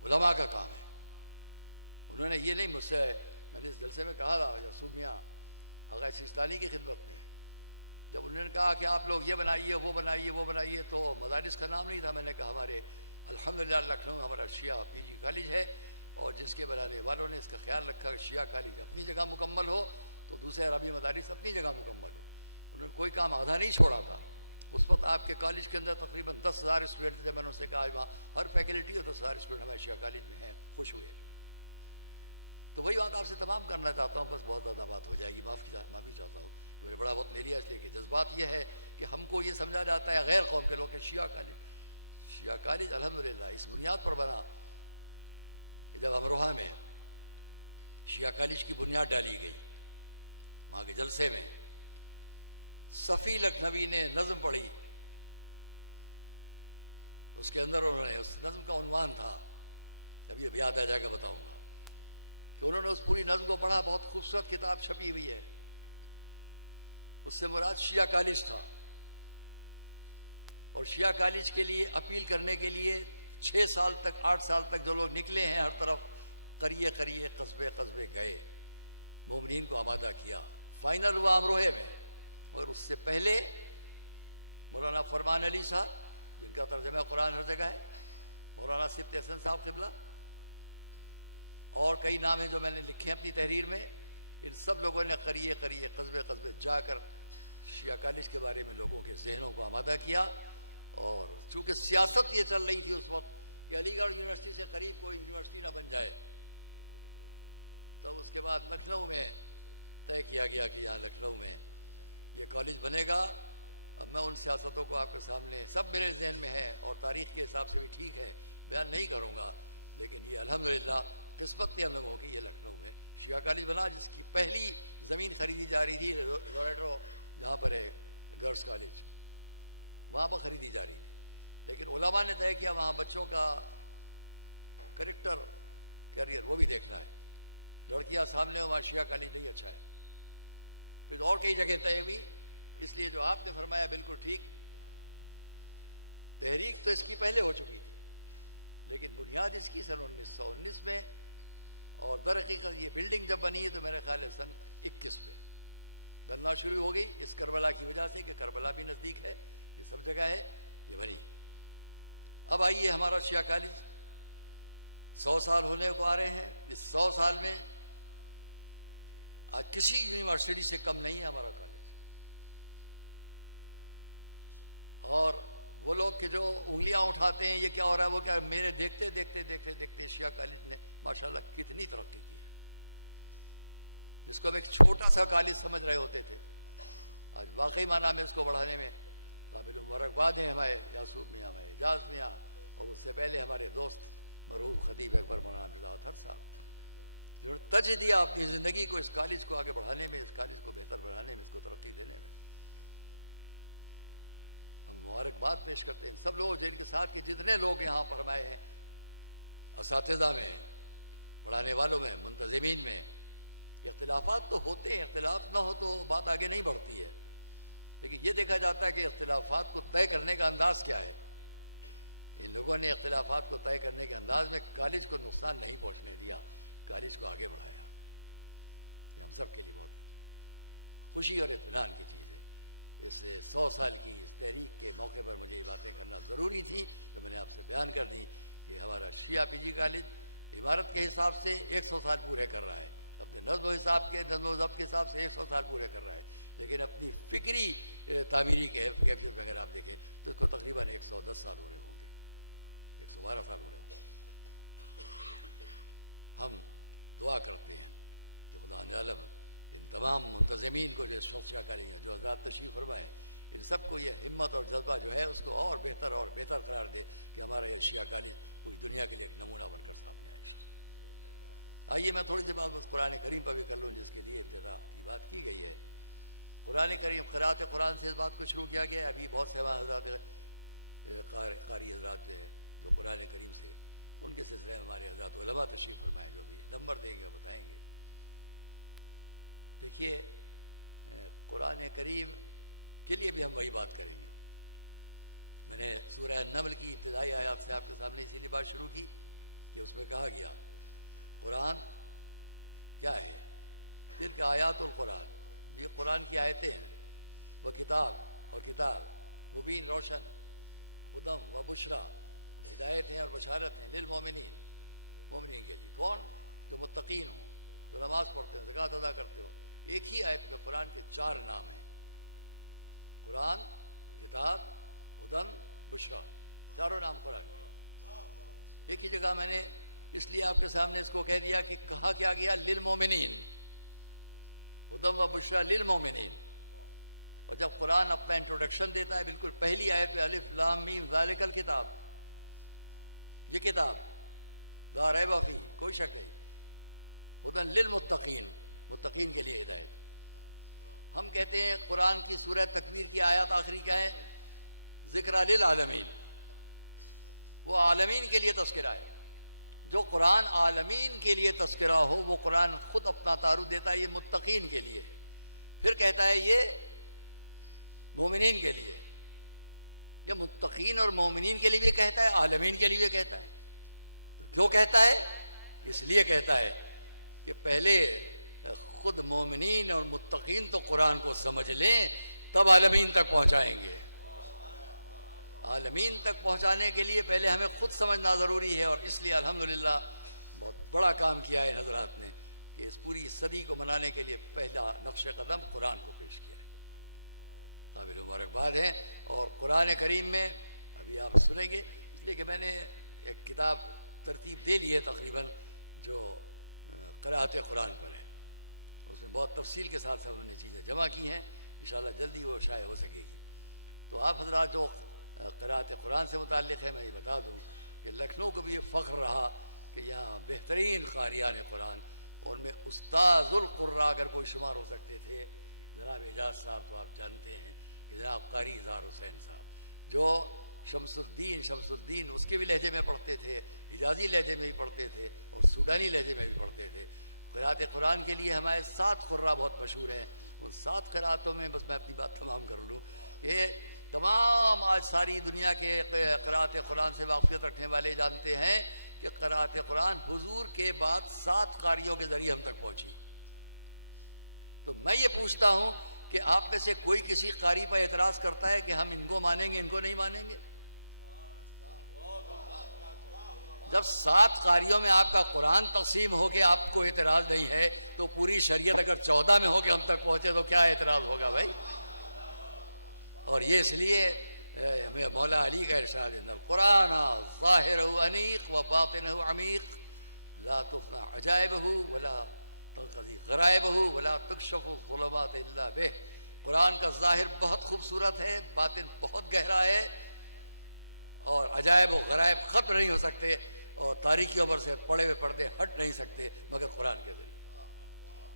उलमा का काम है। उन्होंने ये नहीं, मुझसे, मैंने इस जलसे में कहा था यासूब मियाँ आगा सिस्तानी की खिदमत में, जब उन्होंने कहा कि आप लोग ये बनाइए वो बनाइए वो बनाइए, तो मदारिस का नाम नहीं था। मैंने कहा हमारे अल्हम्दुलिल्लाह लखनऊ हमारा शिया पीजी कॉलेज है और जिसके बनाने वालों ने इसका ख्याल रखा कि शिया कॉलेज अपनी जगह मुकम्मल हो तो दूसरे अरबी मदारिस अपनी जगह मुकम्मल हो। उन्होंने कोई काम आधा नहीं छोड़ा था। उस वक्त आपके कॉलेज के अंदर तकरीबन 10,000 स्टूडेंट थे। मैंने उससे कहा वहाँ हर फैकल्टी और 10,000 स्टूडेंट हमारे शिया कॉलेज में हैं, खुश हुए। तो वही बात आपसे तमाम करना चाहता हूँ, बस बहुत ज़्यादा बात हो जाएगी, माफ़ी चाहता हूँ कि मैंने बड़ा वक्त ले लिया, इसलिए कि जज्बात ये है कि हमको ये समझा जाता है गैर कौम के लोग कि शिया कॉलेज अल्हम्दुलिल्लाह इस बुनियाद पर बना कि जब अमरोहा में शिया कॉलेज की बुनियाद डाली गई, वहाँ के जलसे में सफ़ी लखनवी ने नज़म पढ़ी, उसके अंदर उन्होंने, उस नज़म का उन्वान था, जब ये याद आ जाएगा बताऊँगा, कि उन्होंने उस पूरी नज़म को पढ़ा। बहुत खूबसूरत किताब छपी हुई है, उससे मुराद शिया कॉलेज था। और शिया कॉलेज के लिए अपील करने के लिए 6 साल तक 8 साल तक जो लोग निकले हैं, हर तरफ करिए करिए कस्बे कस्बे गए, मोमिनीन को आमादा किया। फाइनल हुआ अमरोहे में। और उससे पहले मौलाना फरमान अली साहब, जिनका तर्जमा कुरान हर जगह है, मौलाना सिफ्त हसन साहब क़िबला, और कई नाम हैं जो मैंने लिखे हैं अपनी तहरीर में। इन सब लोगों ने करिए करिए कस्बे कस्बे जाकर शिया कॉलेज के बारे में लोगों के जहनों को आमादा किया। और चूँकि सियासत ये चल रही थी उस वक्त कि अलीगढ़ यूनिवर्सिटी से करीब कोई यूनिवर्सिटी ना बन जाए, तो उसके बाद लखनऊ में तय किया गया कि यहाँ लखनऊ में ये कॉलेज बनेगा। अब मैं उन सियासतों को आपके सामने सब मेरे जहन में है और तारीख़ के हिसाब से भी ठीक है, बयान नहीं करूँगा, लेकिन ये अल्हम्दुलिल्लाह किस्मत थी हम लोगों की, ये लखनऊ में शिया कॉलेज बना, जिसकी पहली ज़मीन खरीदी जा रही थी लोरेटो, जहाँ पर है गर्ल्स कॉलेज, वहाँ पर ख़रीदी जा रही थी। लेकिन उलमा ने तय किया वहाँ बच्चों का करेक्टर कैरियर वो भी देखना है, लड़कियाँ सामने वहाँ शिया कॉलेज नहीं अच्छा है। फिर और कई जगह तय हुई। इसलिए जो आपने फरमाया बिल्कुल ठीक, तहरीक तो इसकी पहले हो चुकी थी, लेकिन बुनियाद इसकी सन 1919 में, और दर हकीकत ये बिल्डिंग जब बनी है तो मेरे ख्याल है सन 21 में बनना शुरू हो गई, इस करबला की वजह से कि करबला भी नज़दीक है, ये सब जगह है, ये बनी। अब आइए, हमारा शिया कॉलेज 100 साल होने को आ रहे हैं। इस 100 साल में आज किसी यूनिवर्सिटी से कम नहीं है हमारा कॉलेज। और वो लोग कि जो उंगलियां उठाते हैं ये क्या हो रहा है वो क्या, मेरे देखते देखते देखते देखते शिया कॉलेज ने माशाल्लाह कितनी तरक्की की है। जिसको हम एक छोटा सा कॉलेज समझ रहे होते थे, आज वाकई माना में इसको बढ़ाने में काबिल मुबारकबाद हैं हमारे यासूब मियाँ, हमारे एजाज मियाँ, और उससे पहले हमारे दोस्त मरहूम खतीब अकबर मौलाना मिर्ज़ा अतहर साहब, जिन्होंने तज दिया अपनी ज़िंदगी को इस कॉलेज को आगे बढ़ाने में, इस कॉलेज को बेहतर बनाने में, इसको तरक्की देने में। हम मुबारकबाद पेश करते हैं सब लोग जिनके साथ के जितने लोग यहाँ पर हमारे हैं, असातिज़ा में, पढ़ाने वालों में, मुंतज़िमीन में। इख्तिलाफ़ात तो होते हैं, इख्तिलाफ़ ना हो तो बात आगे नहीं बढ़ती है, लेकिन ये देखा जाता है कि इख्तिलाफ़ात को तय करने का अंदाज़ क्या है। इन लोगों ने इख्तिलाफ़ात को तय करने के अंदाज़ में कॉलेज को नुकसान नहीं पहुँचने दिया, कॉलेज को आगे बढ़ाया। ये हम सब के लिए बहुत खुशी और इत्मीनान की चीज़ है। इस 100 साल की इस तहरीक के मौके पर मुझे ये बातें करना ज़रूरी थी, तो मैंने आपसे बयान कर दी कि हमारा शिया पीजी कॉलेज इमारत के हिसाब से 100 साल पूरे कर रहा है, अपने नज़्म हिसाब के, नज़्म ज़ब्त के हिसाब से 100 साल पूरे कर रहा है, लेकिन अपनी फ़िक्री तामीरी के कैफियत में अगर आप देखें तो इसको तकरीबन 110 साल हो रहे होंगे, 112 साल हो रहे होंगे। हम दुआ करते हैं कि खुदा आलम इन तमाम मुंतज़मीन को जो शख्सिया करेंगे, जो हज़रात तशरीफ़ फरमाए, इन सब को ये हिम्मत और जज्बा जो है उसको और बेहतर करार दे कि हमारा यह शिया कॉलेज पूरी दुनिया के लिए एक नमूना बनकर सामने आए। आइए मैं थोड़ी सी बात बस कुरान करीम पर भी कर लूँ, जिसके लिए इब्तिदा की बात की गई है। कुरान करीम, क़िराअत कुरान से इस बात को शुरू किया गया है। अभी बहुत से हज़रात कारी हज़रात जो कुरान करीम से, उनके सिलसिले में हमारे हज़रात उलमा तशरीफ़ फरमाए, जो भी नंबर देंगे बताएँगे। देखिए, कुरान करीम के लिए भी हम वही बात करेंगे। मैंने सूरह नमल की इब्तिदाई आयत से आपके सामने इसीलिए बात शुरू की कि उसमें कहा गया कुरान क्या है, तिल के आयातुल कुरान, ये कुरान की आयतें हैं, वह किताब और किताब मुबीन रोशन, हुदम व बुशरा, हिदायत हैं और बशारत हैं लिल मोमिनीन, मोमिनीन के लिए। कौन? जो मुत्तकीन हो, जो नमाज़ पढ़ते हो, ज़कात अदा करते हो। एक ही आयत में कुरान के 4 नाम हैं, कुरान, किताब, हुदन, बुशरा, चारों नाम कुरान के। एक ही जगह मैंने इसलिए आपके सामने इसको कह दिया कि कहा क्या गया, लिल मोमिनीन, हुदम व बुशरा लिल मोमिनीन। और जब कुरान अपना इंट्रोडक्शन देता है बिल्कुल पहली आयत में, अलिफ लाम मीम ज़ालिकल किताब, ये किताब ला रैब फीह, कोई शक नहीं, हुदन लिल मुत्तकीन, मुत्तकीन के लिए हिदायत। हम कहते हैं कुरान की सूरह तकवीर की आयत आखिरी क्या है, ज़िक्र लिल आलमीन, वो आलमीन के लिए तज़किरा है। जो कुरान आलमीन के लिए तज़किरा हो, वो कुरान ख़ुद अपना तारुफ देता है, ये मुत्तकीन के लिए है। फिर कहता है ये मोमिनीन के लिए, या मुत्तकीन और मोमिनीन के लिए भी कहता है, आलमीन के लिए भी कहता है। तो क्यों कहता है? इसलिए कहता है कि पहले खुद मोमिनीन और मुत्तकीन तो कुरान को समझ लें, तब आलमीन तक पहुंचाएंगे। आलमीन तक पहुंचाने के लिए पहले हमें खुद समझना ज़रूरी है। और इसलिए अल्हम्दुलिल्लाह बहुत बड़ा काम किया है हजरात ने कि इस पूरी सदी को मनाने के लिए पहला नक्श कदम कुरान को पेश किया है। काबिल मुबारकबाद है। और कुरान करीम में अभी आप सुनेंगे, इसलिए कि मैंने एक किताब तरतीब दे ली है तकरीबन, जो क़राअत कुरान पर है। उसमें बहुत तफसील के साथ हमने चीज़ें जमा की हैं, इंशाअल्लाह जल्दी वो शाये हो सकेगी। तो आप हजरात जो क़राअत कुरान से मुताल्लिक़ है, मैं ये बता दूँ कि लखनऊ को भी ये फ़ख्र रहा कि यहाँ बेहतरीन क़ारियान कुरान, उनमें उस्ताज़ुल क़ुर्रा अगर कोई शुमार हो सकते थे जनाब एजाज़ साहब, तो आप जानते हैं कि जनाब क़ारी इज़हार हुसैन साहब, जो शमसुद्दीन उसके भी लहजे में पढ़ते थे, हिजाज़ी लहजे में भी पढ़ते थे और सूडानी लहजे में भी पढ़ते थे। क़राअत कुरान के लिए हमारे 7 क़ुर्रा बहुत मशहूर हैं। उन 7 क़राअतों में बस मैं अपनी बात तमाम कर लूँ कि तमाम आज सारी दुनिया के क़राअत कुरान से वाक़फ़ियत रखने वाले जानते हैं कि क़राअत कुरान हुजूर के बाद 7 क़ारियों के ज़रिए हम तक पहुँची। तो मैं ये पूछता हूँ कि आप में से कोई किसी क़ारी पर एतराज़ करता है कि हम इनको मानेंगे, इनको नहीं मानेंगे? जब 7 क़ारियों में आपका कुरान तक़सीम हो के आपको एतराज़ नहीं है, तो पूरी शरीयत अगर 14 में हो के हम तक पहुँचे तो क्या एतराज़ होगा भाई? और ये इसलिए मौला अली का इरशाद है, कुरान ज़ाहिरहु अनीक़ व बातिनहु अमीक़ ला तुफ़ना अजाइबहु वला तक़ज़ी ग़राइबहु वला तुकशफ़ु ज़ुलमात इल्ला बिह। कुरान का ज़ाहिर बहुत खूबसूरत है, बातिन बहुत गहरा है, और अजायब व ग़राइब ख़त्म नहीं हो सकते, और तारीकियों पर से पड़े हुए पर्दे हट नहीं सकते मगर कुरान के ज़रिए।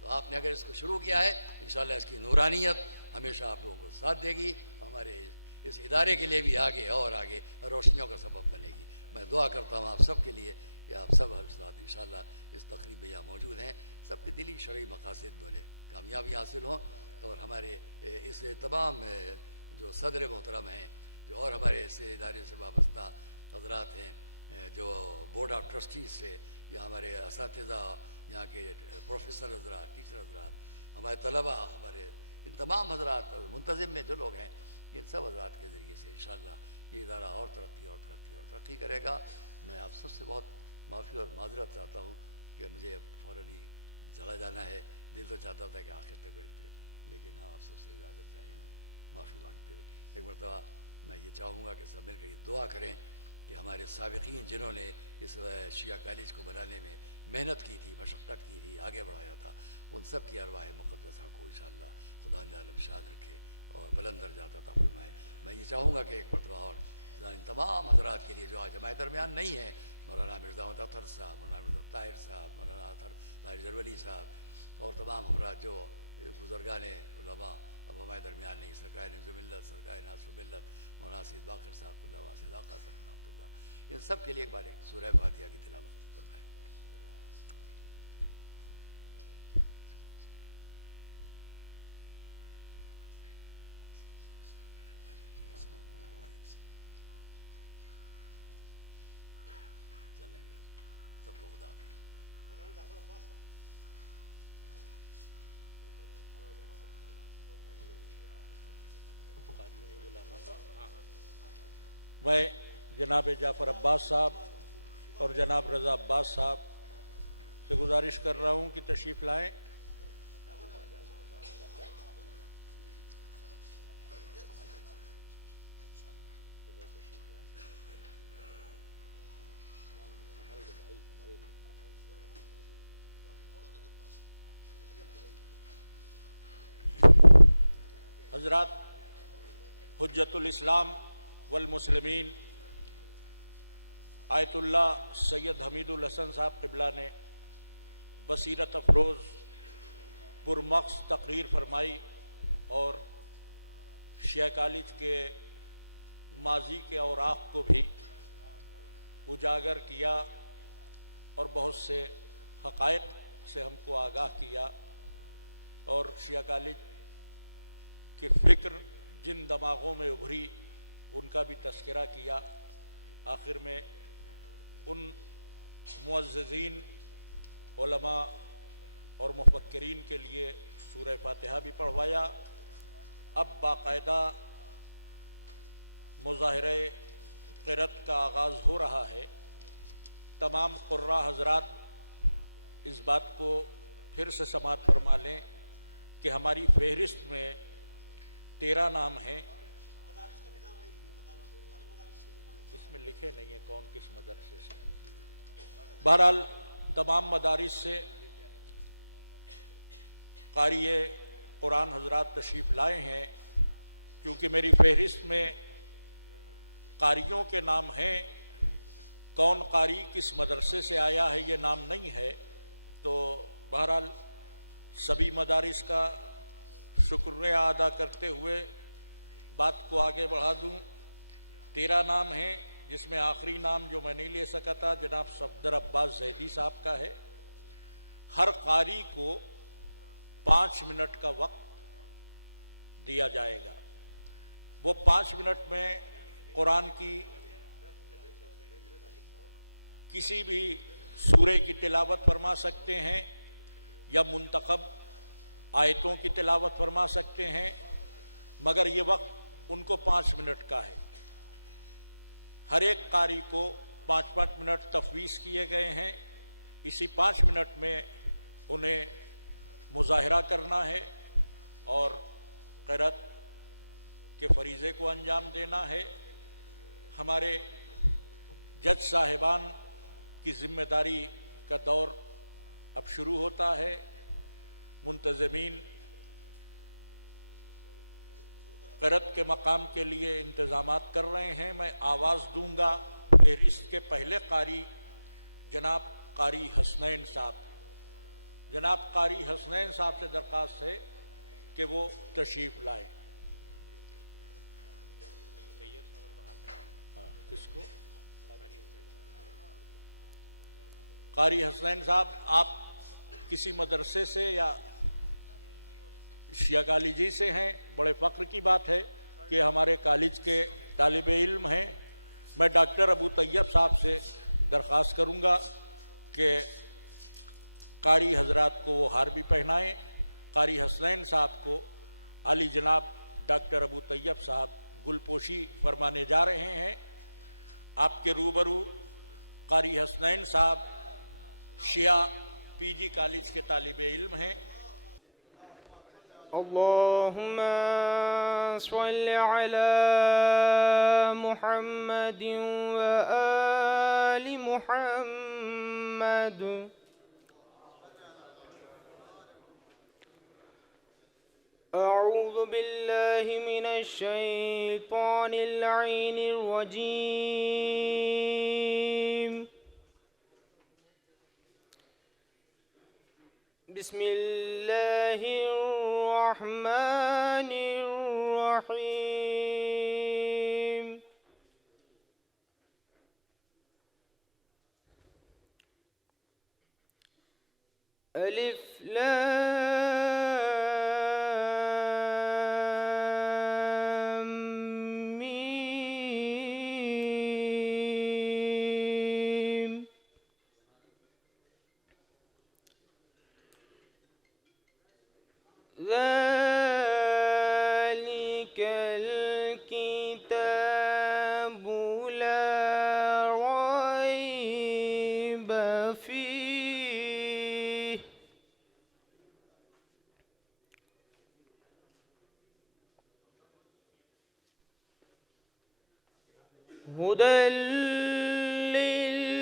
तो आपने अगर इसको शुरू किया है, इंशाअल्लाह इसकी नूरानियत हमेशा आप लोगों को साथ देगी, हमारे इस इदारे के लिए भी आगे और आगे रोशनियों का सबब बनेगी। मैं दुआ करता हूँ आप सब के लिए कि आप सब हज़रात इंशाअल्लाह इस तक़रीब में यहाँ मौजूद हैं, सबके दिली शरई मकासद में उन्हें कामयाबी हासिल हों, और हमारे इस तमाम जो सदर मोहतरम हैं, जो और हमारे इस इदारे से वाबस्ता हज़रात हैं, जो बोर्ड ऑफ ट्रस्टीज़ से, या हमारे असातिज़ा, यहाँ के प्रोफेसर हज़रात, टीचर हज़रात, हमारे तलबा, हमारे इन तमाम हज़रात मुंतज़िम में जो लोग हैं, इन सब हज़रात के ज़रिए से इंशाअल्लाह ये इदारा और तरक्की करेगा। मैं आप सबसे बहुत माफ़ी और माज़रत चाहता हूँ कि मुझे फ़ौरन ही चला जाना है। दिल तो चाहता था कि आखिर तक बैठते, लेकिन हाँ आप सबसे इजाज़त चाहेंगे माफ़ी मांगते हुए। एक मरतबा मैं ये चाहूँगा कि सब मिलकर ये दुआ करें कि हमारे साबिक़ीन जिन्होंने इस शिया कॉलेज को बनाने में मेहनत की थी, मशक्क़त की थी, आगे बढ़ाया था, उन सब की अरवाह मुक़द्दसा को इंशाअल्लाह खुदा ने आलम शाद रखे और बुलंद दर्जात अता फरमाए। मैं ये चाहूँगा कि एक मरतबा और इन तमाम हज़रात के लिए जो आज हमारे दरमियान नहीं है, मौलाना मिर्ज़ा अहमद अख्तर साहब, मौलाना मिर्ज़ा ताहिर साहब, मौलाना ताहिर ज़रवली साहब, और तमाम हमारा जो बुज़ुर्गान उलमा अब हमारे दरमियान नहीं, सरकार निज़्म मिल्लत, सरकार नासुर मिल्लत, मौलाना सैयद बाक़िर साहब कुल्ला सैयद आक़ा सल्लल्लाहु, इन सब के लिए एक बार सूरह फातिहा की तिलावत फरमाएं। सबको खुदा मैं जनाब जाफ़र अब्बास साहब और जनाब रज़ा अब्बास साहब से गुजारिश कर रहा हूँ कि तशरीफ़ लाएँ। हज़रात, हुज्जतुल इस्लाम वल मुस्लिमीन आयतुल्ला सैयद हमीदुल हसन साहब क़िबला ने बसीरत अफरोज़ पुरमक्स तकरीर फरमाई और शिया कॉलेज के माजी के औराक़ को भी उजागर किया और बहुत से हक़ाइक़ से हमको आगाह किया, और शिया कॉलेज की फ़िक्र जिन दमागों में उभरी उनका भी तस्करा किया। आखिर में उन मुअज़्ज़िज़ीन, उलमा और मुफ़क्किरीन के लिए सूरह फातिहा भी पढ़वाया। अब बाकायदा मुज़ाहिरे क़िरात का आगाज़ हो रहा है। तमाम क़ुर्रा हज़रात इस बात को फिर से समाअत फरमा लें कि हमारी फ़हरिस्त में 13 नाम हैं। इसमें लिखे नहीं है कौन किस मदरसे से। बहरहाल तमाम मदारिस से कारी कुरान हज़रात तशरीफ़ लाए हैं। क्योंकि मेरी फ़हरिस्त में कारियों के नाम हैं, कौन कारी किस मदरसे से आया है ये नाम नहीं है। तो बहरहाल सभी मदारिस का शुक्रिया अदा करते हुए बात को आगे बढ़ा दूं। 13 नाम हैं, जिसमें आखिरी नाम जो मैं नहीं ले सका था जनाब सफदर अब्बास ज़ैदी साहब का है। हर कारी को 5 मिनट का वक्त दिया जाएगा। वो 5 मिनट में कुरान की किसी भी सूरे की तिलावत फरमा सकते हैं या मुंतखब आयतों की तिलावत फरमा सकते हैं, मगर ये वक्त उनको 5 मिनट का है। हर एक कारी को 5-5 मिनट तफवीज़ किए गए हैं। इसी 5 मिनट में उन्हें मुज़ाहिरा करना है और क़िरात के फरीज़े को अंजाम देना है। हमारे जज साहिबान की ज़िम्मेदारी का दौर अब शुरू होता है। मुंतज़मीन क़िरात के मकाम के लिए इंतज़ामात कर रहे हैं। मैं आवाज़ दूंगा। फ़हरिस्त के पहले कारी जनाब कारी हसनैन साहब। जनाब कारी हसनैन साहब से दरख्वास्त है कि वो तशरीफ़ लाएँ। हाँ, किसको? कारी हसनैन साहब, आप किसी मदरसे से या शिया कॉलेज से हैं? बड़े फ़ख्र की बात है कि हमारे कॉलेज के तालिब इल्म हैं। मैं डॉक्टर अबू तैयब साहब से दरख्वास्त करूँगा कि कारी हज़रात को वो हार भी पहनाएँ। कारी हसनैन साहब को आली जनाब डॉक्टर अबू तैयब साहब गुलपोशी फरमाने जा रहे हैं। आपके रूबरू कारी हसनैन साहब शिया पीजी कॉलेज के तालिब इल्म हैं। अल्लाहुम्मा सल्लि अला मुहम्मद व आलि मुहम्मद। अऊज़ु बिल्लाहि मिनश शैतानिर रजीम। बिस्मिल्लाहिर्रहमानिर्रहीम। अलिफ लाम मीम। ज़ालिकल किताबु ला रैब फीह। हुदल लिलमुत्तक़ीन।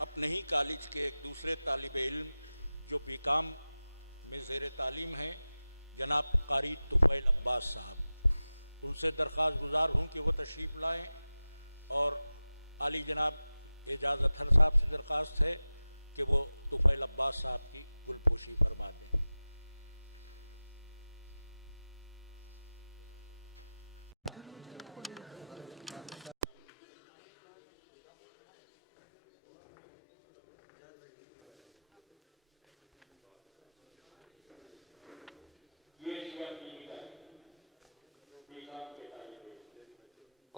अपने ही कॉलेज के एक दूसरे तालिब इल्म जो बीकॉम में ज़ेर तालीम हैं जनाब कारी तुफ़ैल अब्बास साहब, उनसे दरख्वास्त गुजार हूँ कि वो तशरीफ़ लाएँ और आली जनाब एजाज़ अतहर साहब से दरख्वास्त है कि वो तुफ़ैल अब्बास साहब की गुलपोशी फरमा दें।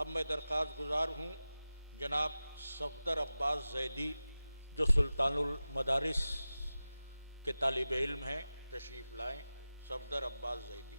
अब मैं दरख्वास्त गुजार हूँ जनाब सफदर अब्बास जैदी जो सुल्तानुल मदारिस के तालिब इल्म हैं तशरीफ़ लाएं। सफदर अब्बास जैदी।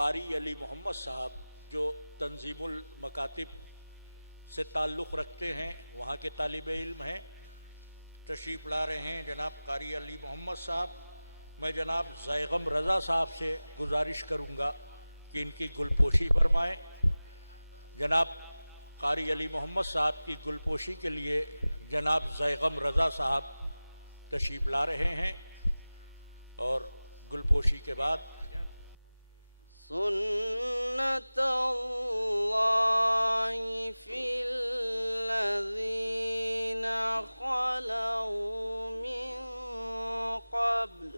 कारी अली मोहम्मद साहब जो तंजीमुल मकातिब से ताल्लुक़ रखते हैं, वहाँ के तालिब इल्म हैं, तशरीफ़ ला रहे हैं जनाब कारी अली मोहम्मद साहब। मैं जनाब ज़ैगम रज़ा साहब से गुजारिश करूँगा कि इनकी गुलपोशी फरमाएँ। जनाब कारी अली मोहम्मद साहब की गुलपोशी के लिए जनाब ज़ैगम रज़ा साहब तशरीफ़ ला रहे हैं और गुलपोशी पोशी के बाद सुन्नतल्लाहि फिल्लज़ीना खलौ मिन क़ब्ल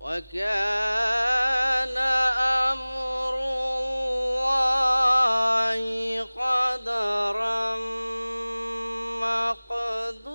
वकान अम्रुल्लाहि क़दरम मक़दूरा।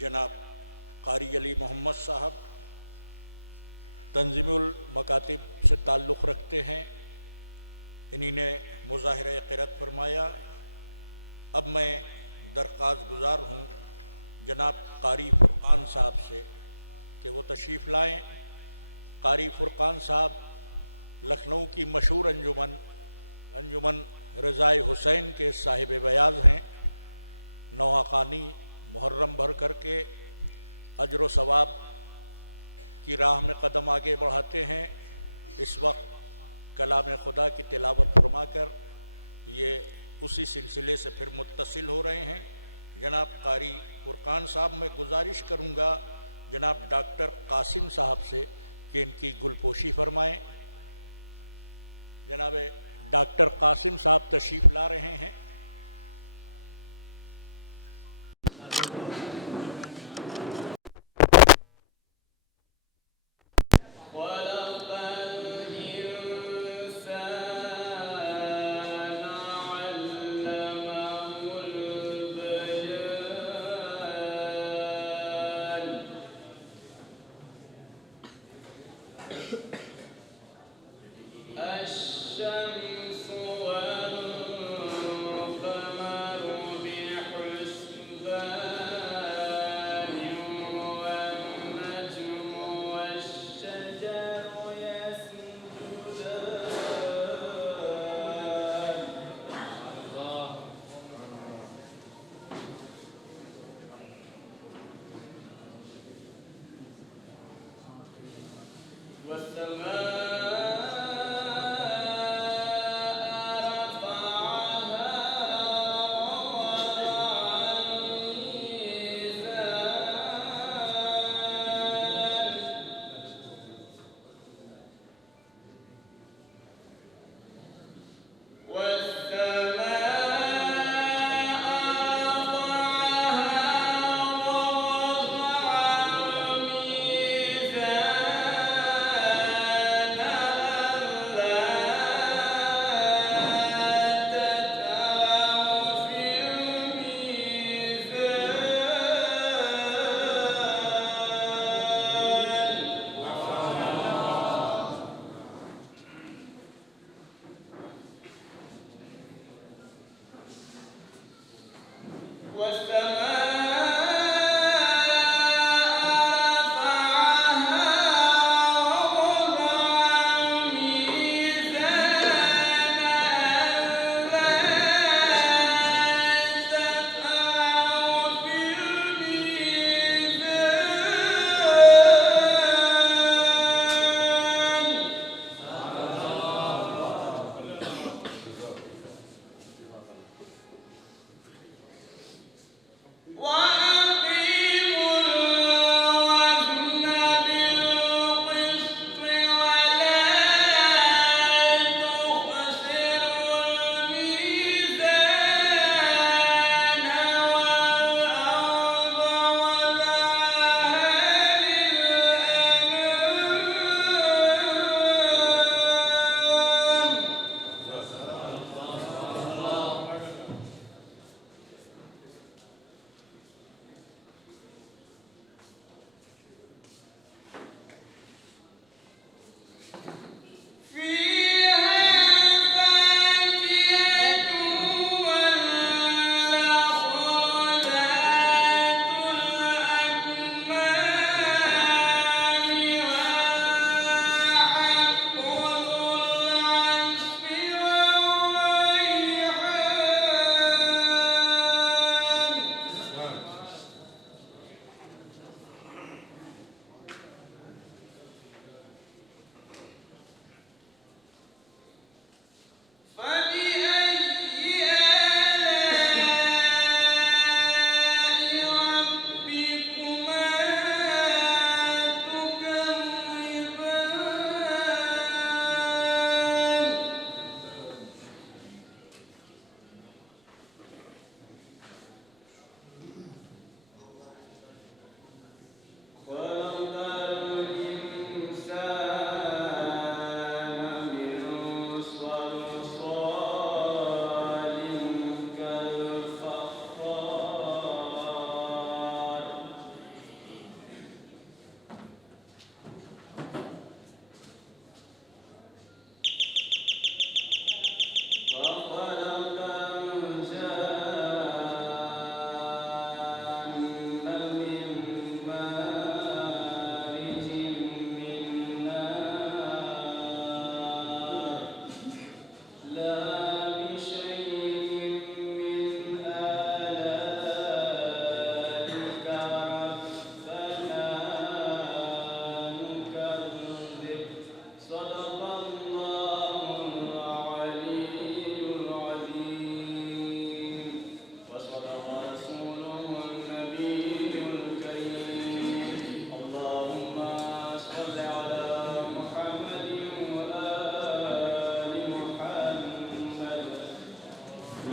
जनाब कारी अली मोहम्मद साहब तंजीमुल मकातिब से ताल्लुक़ रखते हैं। इन्हीं ने मुज़ाहिरा क़िरात फरमाया। अब मैं दरख्वास्त गुज़ार हूँ जनाब कारी फ़ुरक़ान साहब से कि वो तशरीफ़ लाएँ। कारी फ़ुरक़ान साहब लखनऊ की मशहूर अंजुमन रज़ाए हुसैन के साहिब बयाज़ हैं। नौहाक़ानी मुहर्रम भर करके अजर व सवाब की राह में कदम आगे बढ़ाते हैं। इस वक्त कलाम खुदा की तिलावत फरमाकर ये उसी सिलसिले से फिर मुत्तसिल हो रहे हैं। जनाब कारी फुरकान साहब, मैं गुजारिश करूँगा जनाब डॉक्टर कासिम साहब से कि इनकी गुलपोशी फरमाएँ। जनाब डॉक्टर कासिम साहब तशरीफ़ ला रहे हैं।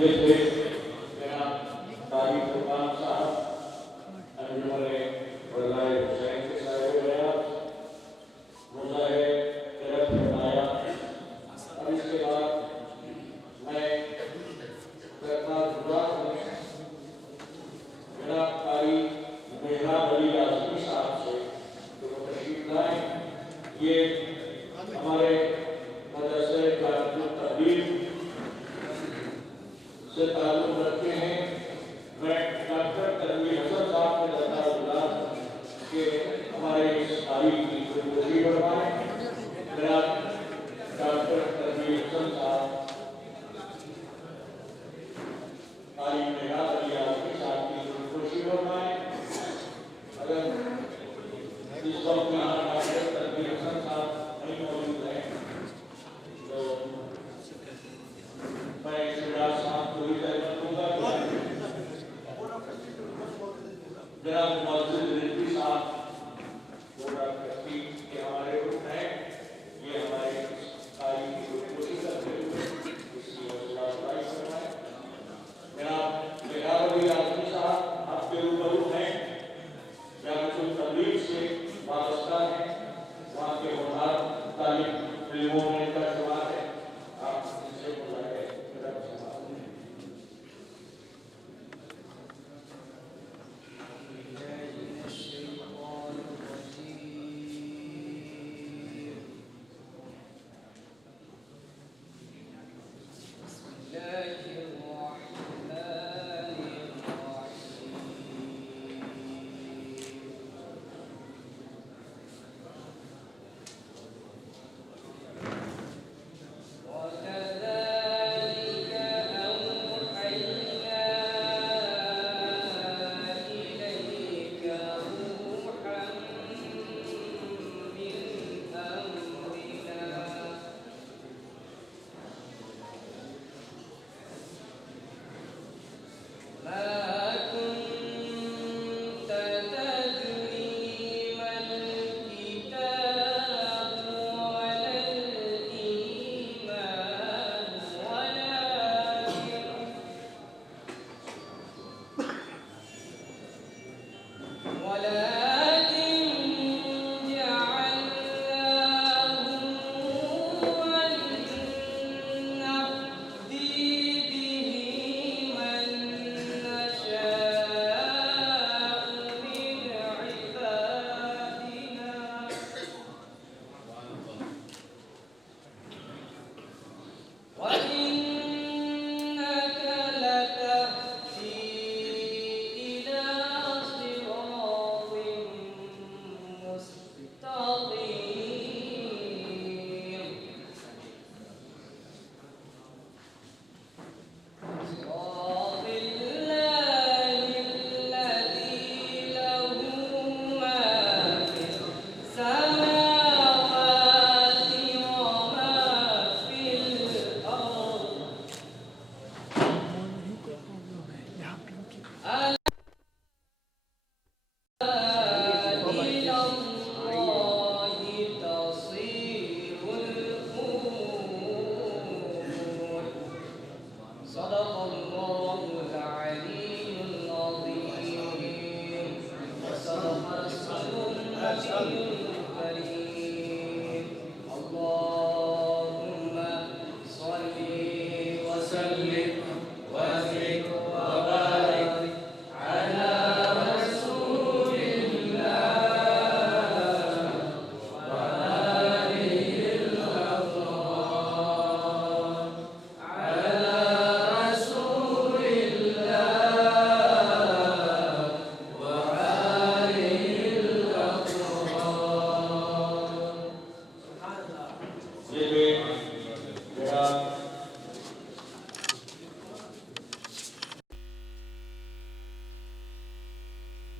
ये थे जनाब तारिक फुरकान साहब, अंजुमन वल्लाह हुसैन के साहिब बयान, मुजाहिर किरत फरमाया। अब इसके बाद मैं गुजार हूँ जनाब कारी मेहराब अली आज़मी साहब से कि वो तशरीफ लाएं। ये हमारे मदरसे जामिअतुल तहलील से ताल्लुक़ रखते हैं। मैं डॉक्टर तनवीर हसन साहब के दरखास्तगुजार के हमारे इस तारीख की खुशबूसी बढ़वाएं। जनाब डॉक्टर तनवीर हसन साहब कारी मेहराब अली आज़मी साहब की खुशबूसी बढ़वाएं। अगर इस वक्त यहाँ डॉक्टर तनवीर हसन साहब नहीं मौजूद हैं तो मैं शिवराज साहब को ही तहरीर दूंगा। जनाब मुअज़्ज़िज़ रिज़वी साहब जो डॉक्टर के हमारे रूप हैं, ये हमारे कारी की खुशबूसी करते हुए इसकी हौसला अफज़ाई करवाएं। जनाब मेहराब अली आज़मी साहब आपके रूबरू हैं, जामिअतुल तहलील से वाबस्ता हैं, वहाँ के होनहार तालिब इल्मों में इनका शुमार है। आप इनसे मुलाकात करना चाहते हैं।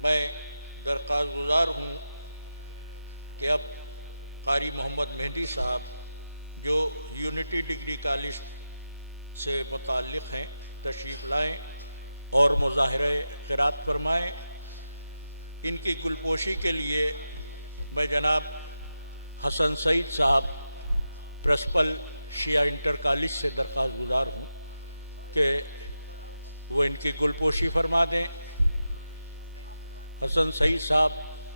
मैं दरख्वास्तगुजार हूँ कि अब कारी मोहम्मद मेहदी साहब जो यूनिटी डिग्री कॉलेज से मुताल्लिक़ हैं तशरीफ़ लाएँ और मुज़ाहिरे क़िरात फरमाएँ। इनकी गुलपोशी के लिए मैं जनाब हसन सईद साहब प्रिंसिपल शिया इंटर कॉलेज से दरख्वास्त गुजार हूँ कि वो इनकी गुलपोशी फरमा दें। हसन सईद साहब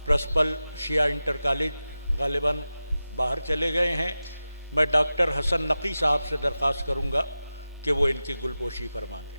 प्रिंसिपल शिया इंटर कॉलेज गालिबन बाहर चले गए हैं। मैं डॉक्टर हसन नकी साहब से दरख्वास्त करूंगा कि वो इनकी गुलपोशी फरमा दें।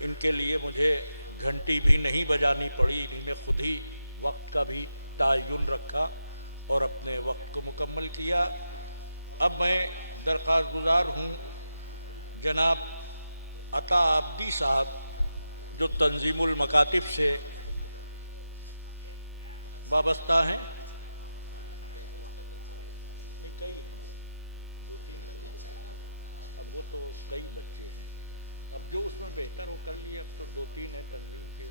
इनके लिए मुझे घंटी भी नहीं बजानी पड़ी। इन्होंने खुद ही वक्त का भी तयन रखा और अपने वक्त को मुकम्मल किया। अब मैं दरख्वास्त गुजार हूँ जनाब अता आब्दी साहब जो तंजीमुल मकातिब से वाबस्ता हैं, नहीं कई हैं, 2-3 अब वो तो कई बच्चे हैं, अब जो उसमें बेहतर हो कर लिए, अब तो 2-3 है तंजीम के।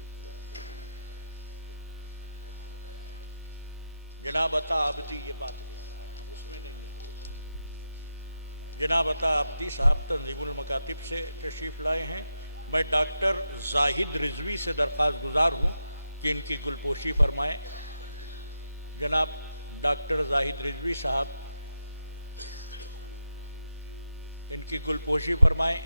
जनाब अता आबदी, ये बात है उसमें नहीं है। जनाब अता आबदी साहब तंजीमुल मकातिब से तशरीफ़ लाए हैं। मैं डॉक्टर जाहिद रिजवी से दरख्वास्त गुजार हूँ कि इनकी गुलपोशी फरमाएं। जनाब डॉक्टर जाहिद रिजवी साहब इनकी गुलपोशी फरमाएं।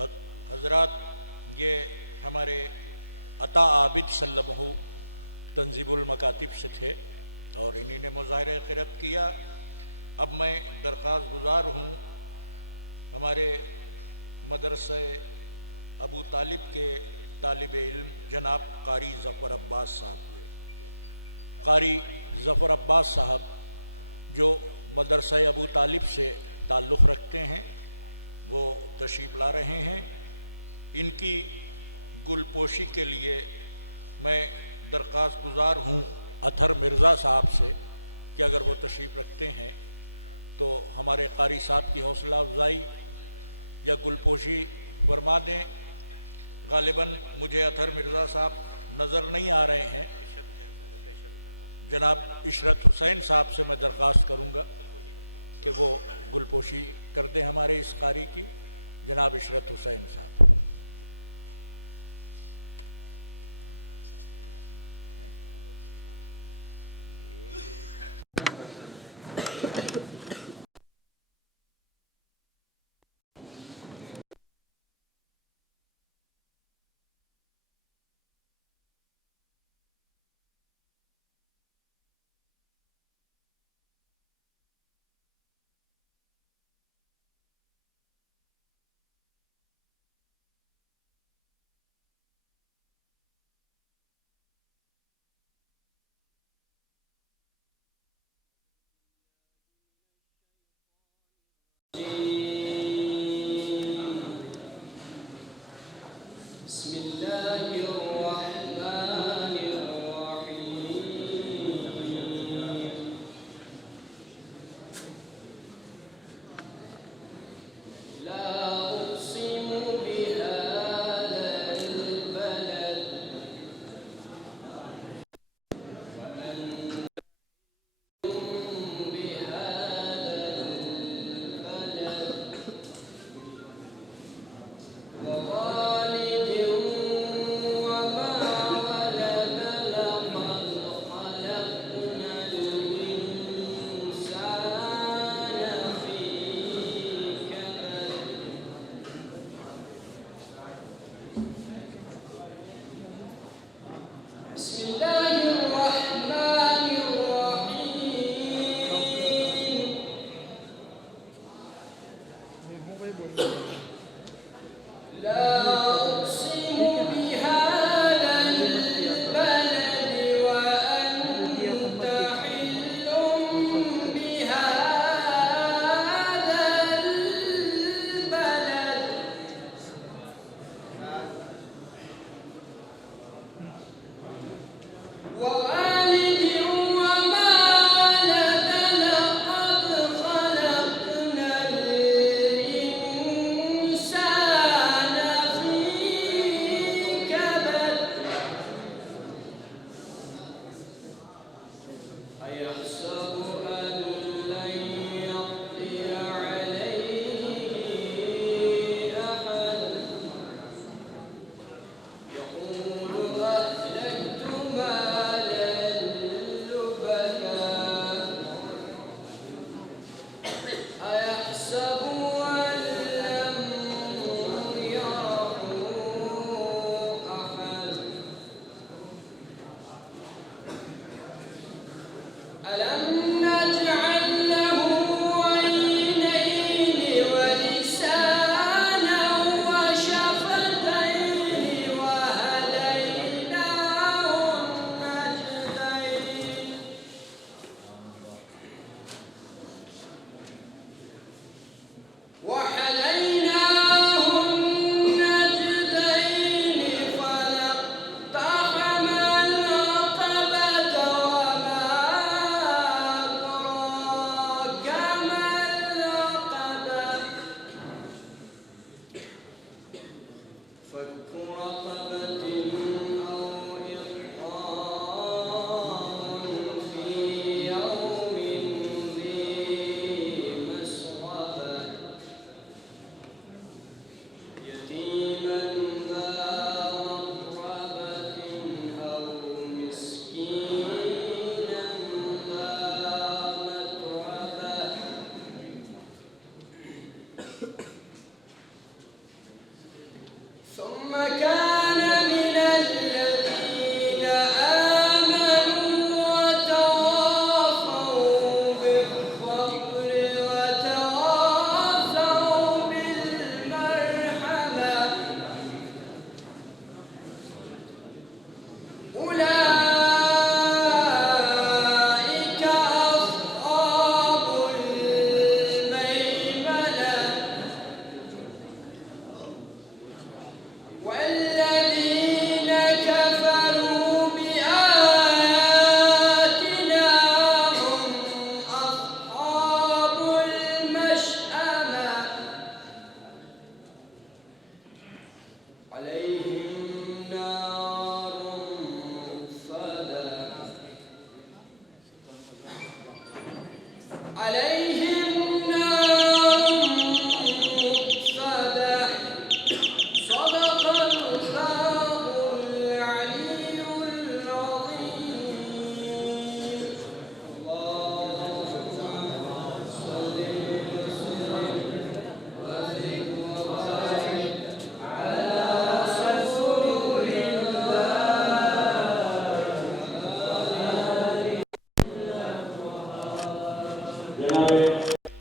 हजरात, ये हमारे अता आबिद सल्लमहु तंजीबुल मकातिब से थे और इन्हीं ने मुज़ाहिर क़िरत किया। अब मैं दरख्वास्त गुज़ार हूँ हमारे मदरसा अबू तालिब के तालिब इल्म जनाब कारी ज़फ़र अब्बास साहब से। कारी ज़फ़र अब्बास साहब जो मदरसा अबू तालिब से ताल्लुक़ रखते हैं, वो तशरीफ़ ला रहे हैं। इनकी गुलपोशी के लिए मैं दरख्वास्त गुज़ार हूँ अथर मिर्ज़ा साहब से कि अगर वो तशरीफ़ रखते हैं तो हमारे कारी साहब की हौसला अफजाई या गुलपोशी फरमा दें। गालिबन मुझे अथर मिर्ज़ा साहब नज़र नहीं आ रहे हैं। जनाब इशरत हुसैन साहब से मैं दरख्वास्त करूँगा कि वो गुलपोशी कर दें हमारे इस कारी की। जनाब इशरत हुसैन साहब।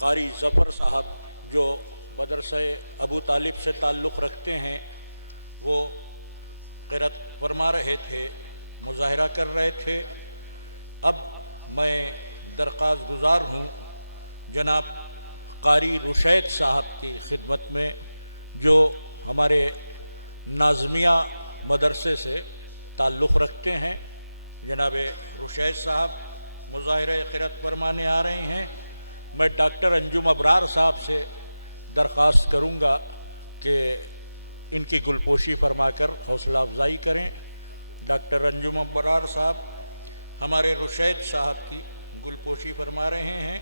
कारी ज़फ़र साहब जो मदरसा अबू तालिब से ताल्लुक़ रखते हैं, वो क़िरात फरमा रहे थे, मुज़ाहिरा कर रहे थे। अब मैं दरख्वास्त गुज़ार हूँ जनाब कारी रुशैद साहब की खिदमत में, जो हमारे नाज़मिया मदरसे से ताल्लुक़ रखते हैं। जनाब रुशैद साहब मुज़ाहिरा क़िरात फरमाने आ रहे हैं। मैं डॉक्टर अंजुम अबरार साहब से दरख्वास्त करूँगा कि इनकी गुलपोशी फरमाकर हौसला अफजाई करें। डॉक्टर अंजुम अबरार साहब हमारे रुशैद साहब की गुलपोशी फरमा रहे हैं।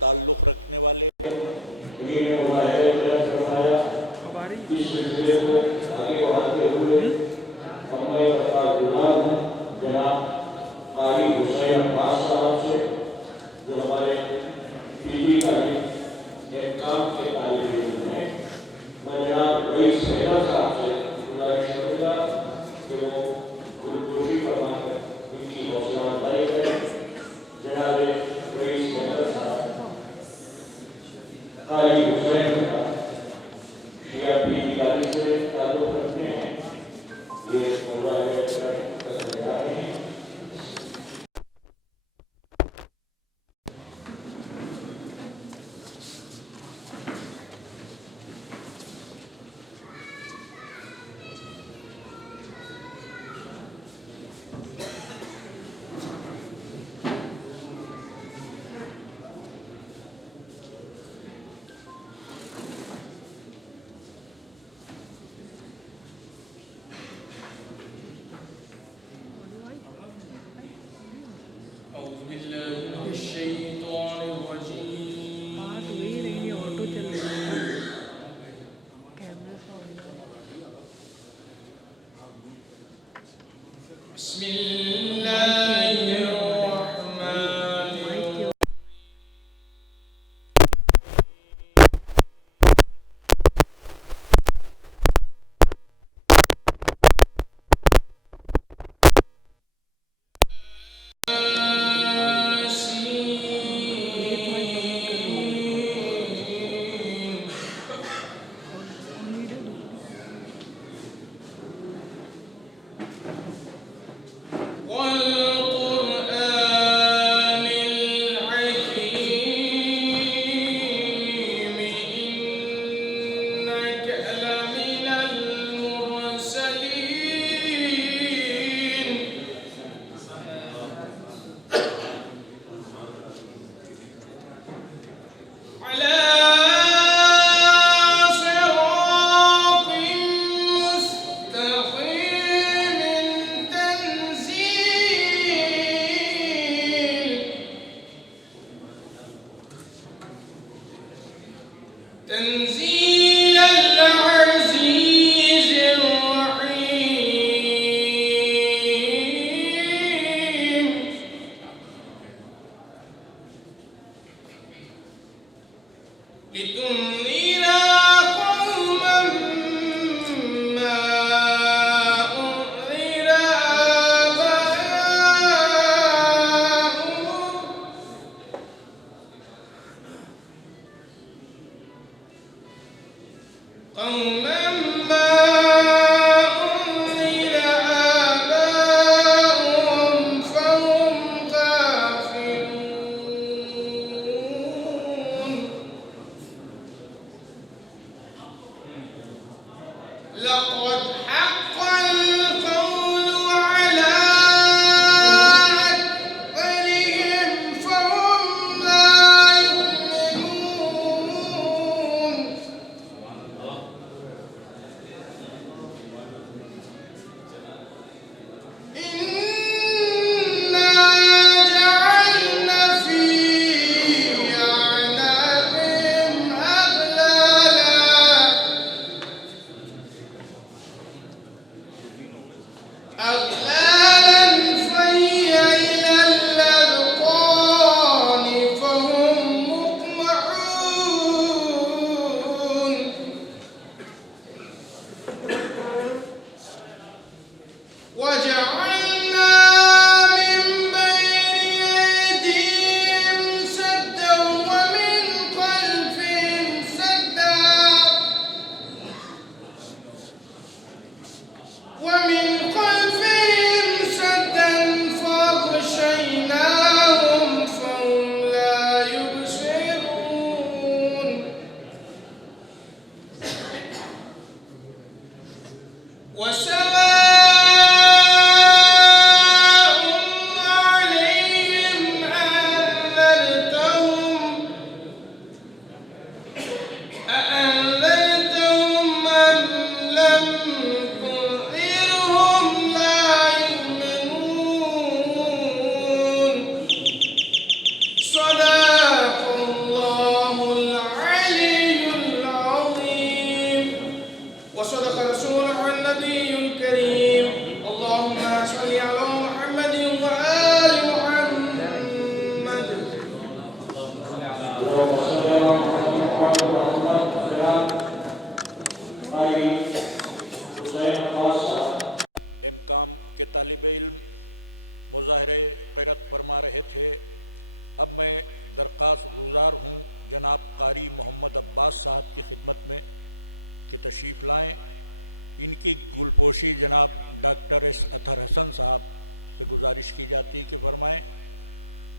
ताल्लुक़ रखने वाले इस सिलसिले को आगे बढ़ाते हुए अब मैं गुजार हूँ जनाब कारी हुसैन अब्बास साहब से, जो हमारे पीजी का एक काम के तालिब इल्म हैं। मैं जनाब रईस सैयद साहब से गुजारिश करूँगा कि वो गुरुगोशी फरमाकर इनकी हौसला अफजाई करें। जनाब रईस सैयद साहब कारी हुसैन का शिया पीजी गाड़ी से ताल्लुक़ रखते हैं। ये मकाम के तालिब इल्म मुज़ाहरे क़िरात फरमा रहे थे। अब मैं दरख्वास्त गुज़ार हूँ जनाब कारी मोहम्मद अब्बास साहब की खिदमत में कि तशरीफ़ लाएँ। इनकी गुलपोशी जनाब डॉक्टर एस अतहर हसन साहब से गुजारिश की जाती है कि फरमाएँ।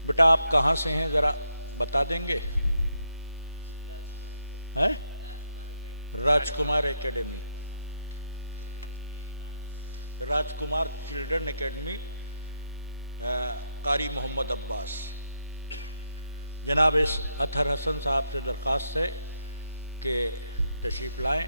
बेटा आप कहाँ से हैं ज़रा बता देंगे? हैं? राजकुमार एकेडमी, राजकुमार चिल्ड्रन एकेडमी, कारी मोहम्मद अब्बास। जनाब इस अतहर हसन साहब से दरख्वास्त है कि तशरीफ़ लाएँ।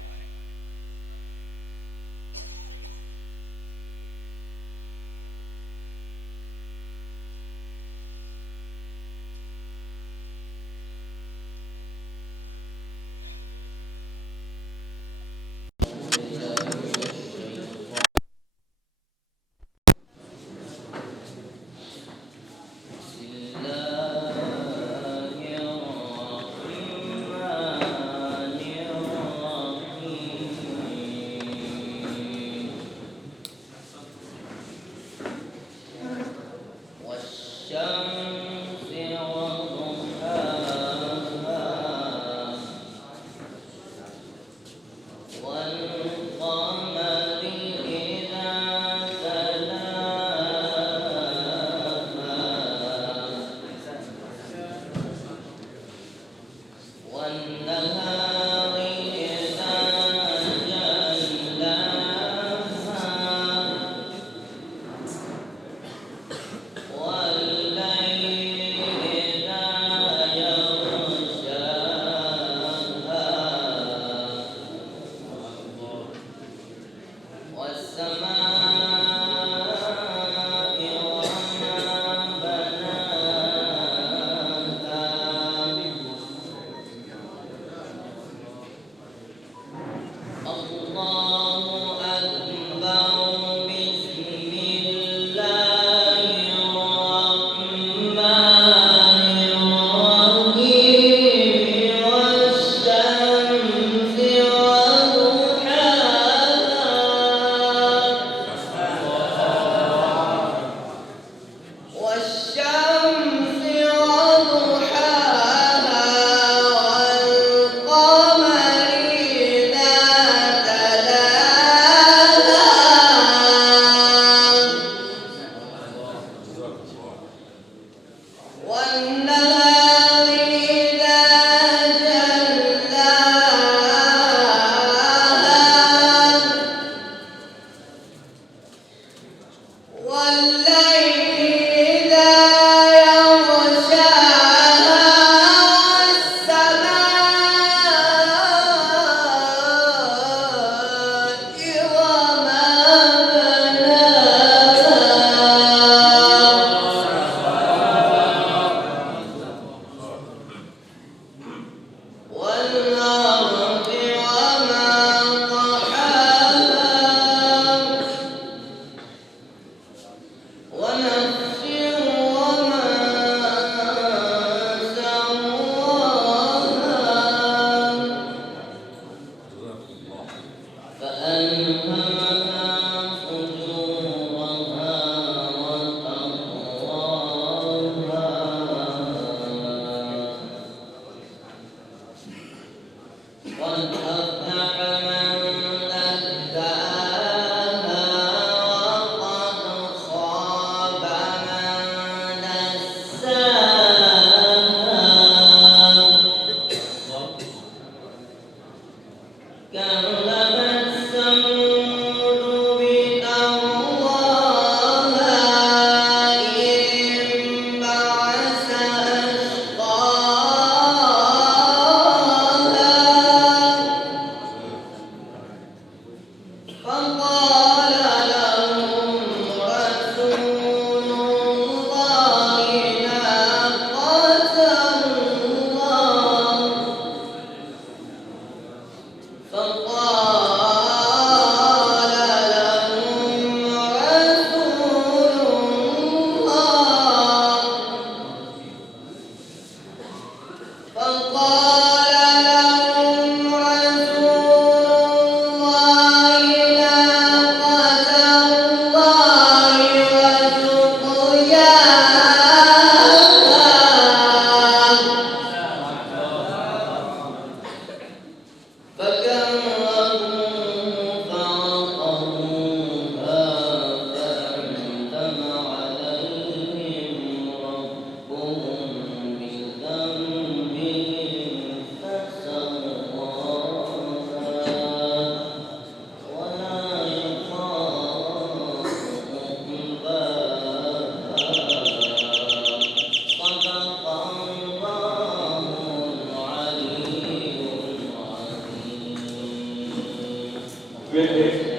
हुए थे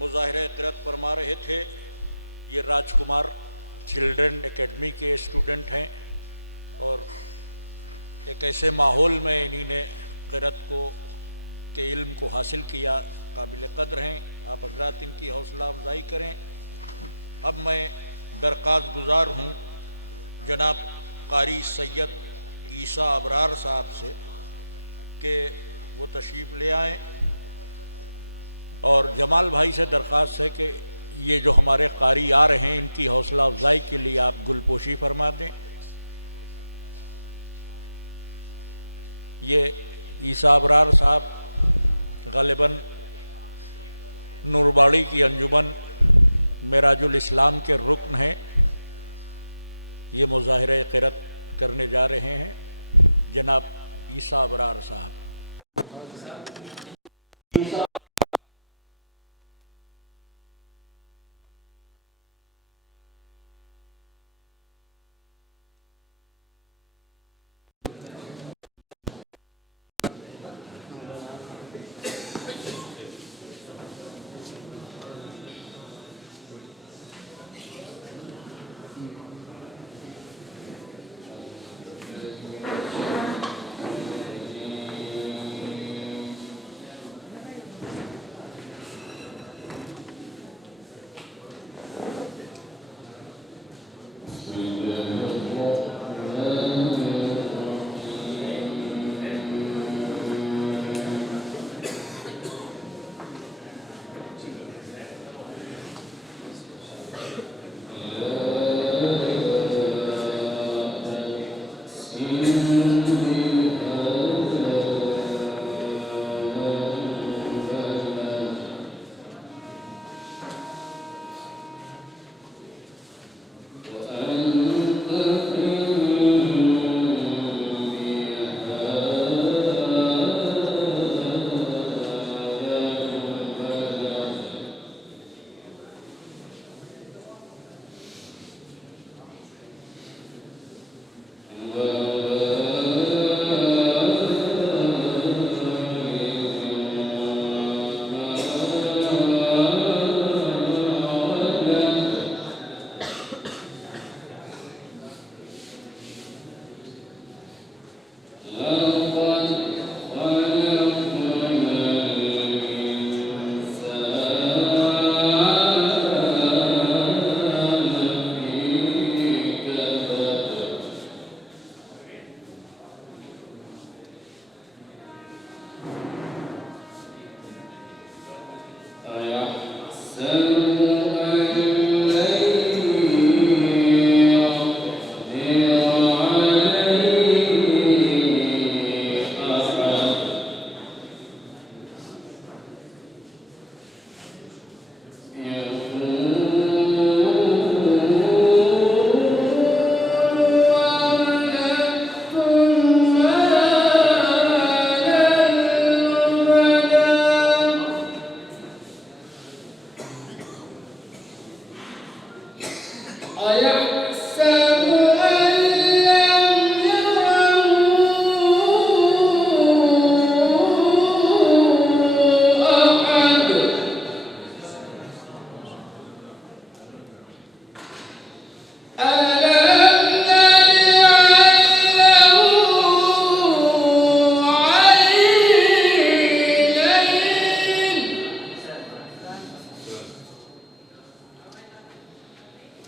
मुजाहिरा क़िरात फरमा रहे थे। ये राजकुमार चिल्ड्रन एकेडमी के स्टूडेंट हैं और एक ऐसे माहौल में इन्हीं ने क़िरात को के इल्म को हासिल किया, काबिल क़द्र हैं। आप हज़रात इनकी हौसला अफजाई करें। अब मैं दरख्वास्त गुज़ार हूँ जनाब कारी सैयद ईसा अबरार साहब से कि वो तशरीफ़ ले आएँ और जमाल भाई से दरख्वास्त है कि ये जो हमारे कारी आ रहे हैं इनकी हौसला अफजाई के लिए आप गुलपोशी फरमा दें। ये ईसा अबरार साहब ग़ालिबन नूरबाड़ी की अंजुमन मेराजुल इस्लाम के रुकन हैं। ये मुज़ाहिरा क़िरात करने जा रहे हैं जनाब ईसा अबरार साहब।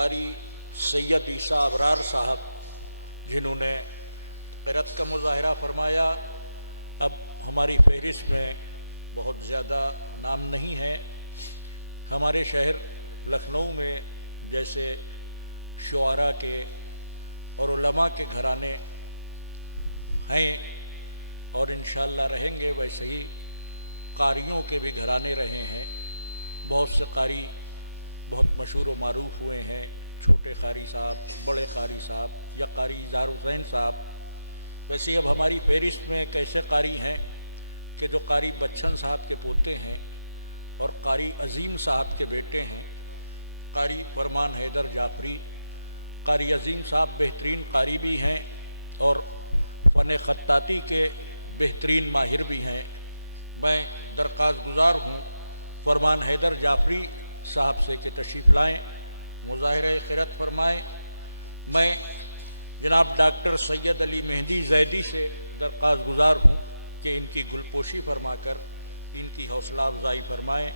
कारी सैयद ईसा अबरार साहब जिन्होंने क़िरात का मुज़ाहरा फरमाया। अब हमारी फहरिस्त में बहुत ज़्यादा नाम नहीं है। हमारे शहर लखनऊ में जैसे शुआरा के और उलमा के घराने हैं और इंशाअल्लाह रहेंगे, वैसे ही कारियों के भी घराने रहे हैं। बहुत से कारी बहुत मशहूर व मारूफ हुए हैं, छोटे कारी साहब, बड़े कारी साहब या कारी इज़हार हुसैन साहब। वैसे अब हमारी फहरिस्त में एक ऐसे कारी हैं कि जो कारी बच्चन साहब के पोते हैं और कारी अज़ीम साहब के बेटे हैं, कारी फरमान हैदर जाफरी। कारी अज़ीम साहब बेहतरीन कारी भी हैं और फ़न ख़त्ताती के बेहतरीन माहिर भी हैं। मैं दरख्वास्त गुज़ार हूँ फरमान हैदर जाफरी साहब से कि तशरीफ़ लाएँ, मुज़ाहिरा क़िरात फरमाएँ। मैं जनाब डॉक्टर सैयद अली मेहदी ज़ैदी से दरख्वास्त गुज़ार हूँ कि इनकी गुलपोशी फरमाकर इनकी हौसला अफजाई फरमाएँ।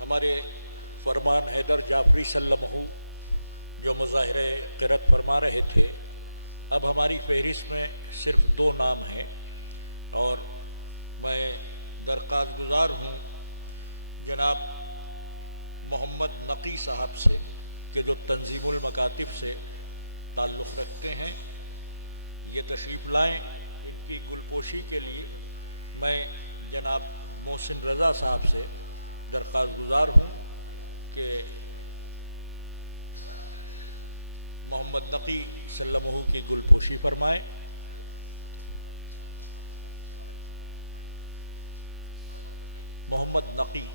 हमारे फरमान हैदर जाफरी सल्लमहू जो मुज़ाहिरे क़िरत फरमा रहे थे, अब हमारी फहरिस्त में सिर्फ 2 नाम हैं और मैं दरख्वास्त गुज़ार हूँ जनाब मोहम्मद नकी साहब से कि जो तंजीमुल मकातिब से ताल्लुक़ रखते हैं, ये तशरीफ़ लाएँ। इनकी गुलपोशी के लिए मैं जनाब मोहसिन रज़ा साहब से दरख्वास्त गुज़ार हूँ कि मोहम्मद नकी सल्लमहू की गुलपोशी फरमाएँ। मोहम्मद नकी।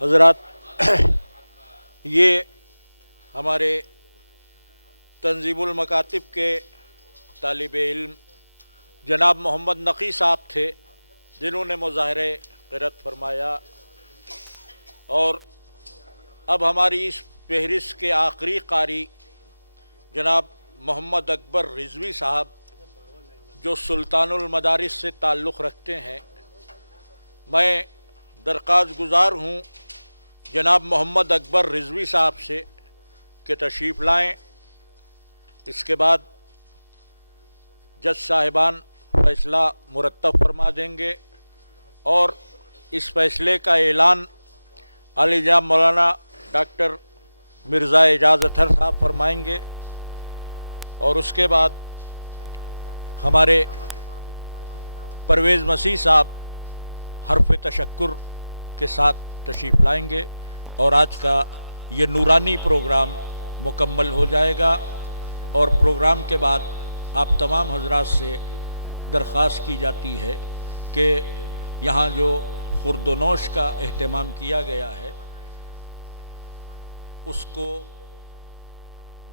हज़रात, ये हमारे तंजीमुल मकातिब के तालिब इल्म जनाब मोहम्मद नक़ी साहब थे, जिन्होंने मुज़ाहरे क़िरत फरमाया। और अब हमारी इस फहरिस्त के आखिरी कारी जनाब मोहम्मद अकबर रिजवी साहब, जो सुल्तानुल मदारिस से ताल्लुक़ रखते हैं, मैं दरख्वास्त गुज़ार हूँ जनाब मोहम्मद अकबर रिजवी साहब से कि तशरीफ़ लाएँ। इसके बाद जज साहिबान फ़ैसला मुरतब फरमा देंगे और इस फ़ैसले का ऐलान आली जनाब मौलाना डॉक्टर मिर्ज़ा एजाज़ अतहर साहब फरमाएंगे। और उसके बाद हमारे परवेज़ मसीह साहब हर्फ़ तशक्कुर के साथ तशरीफ़ लाएंगे और आज का ये नूरानी प्रोग्राम मुकम्मल हो जाएगा। और प्रोग्राम के बाद आप तमाम हज़रात से दरख्वास्त की जाती है कि यहाँ जो खुर्दोनोश का एहतमाम किया गया है उसको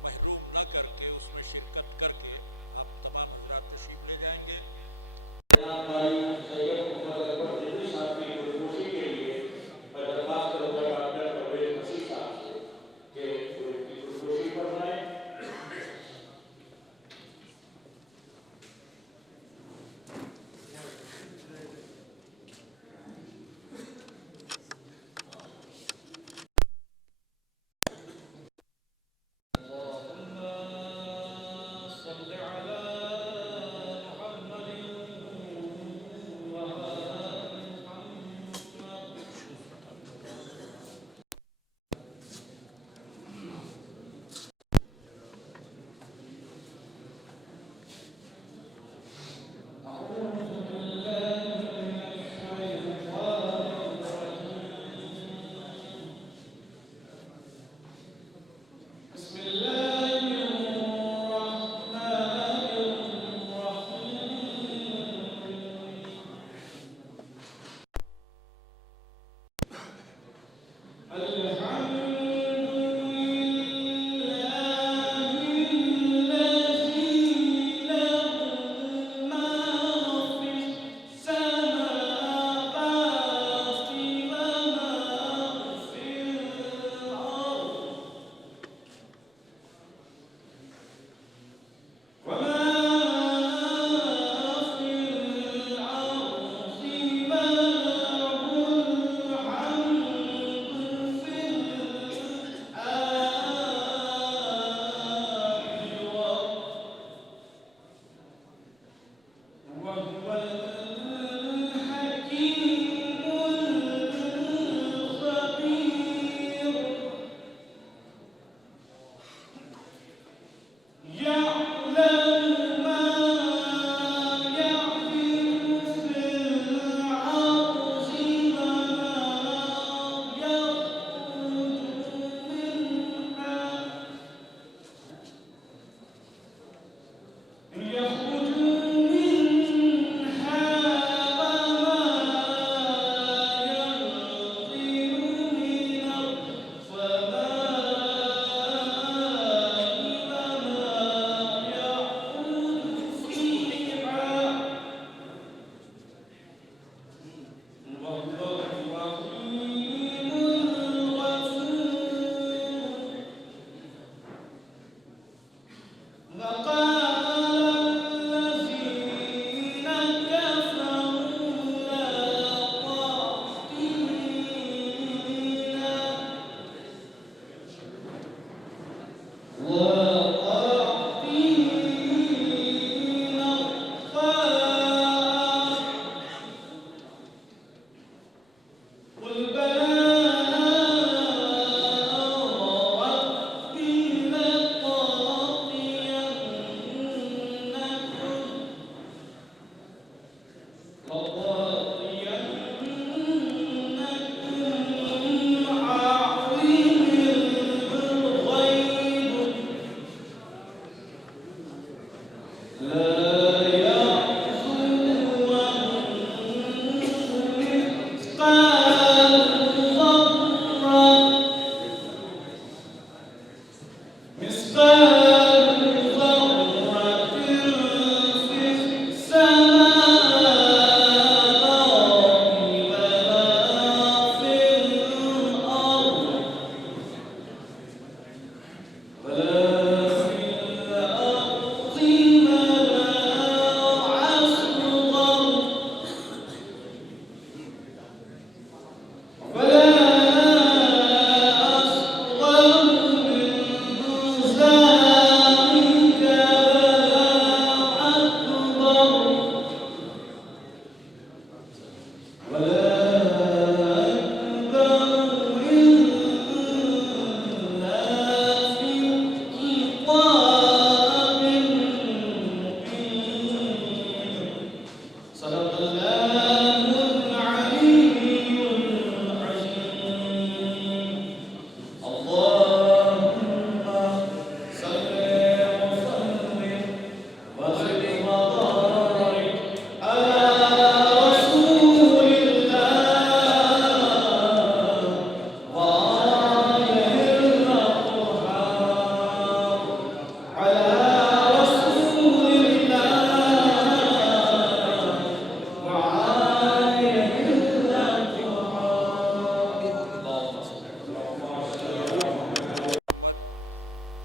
महरूम न करके उसमें शिरकत करके आप तमाम हज़रात तशरीफ़ ले जाएंगे।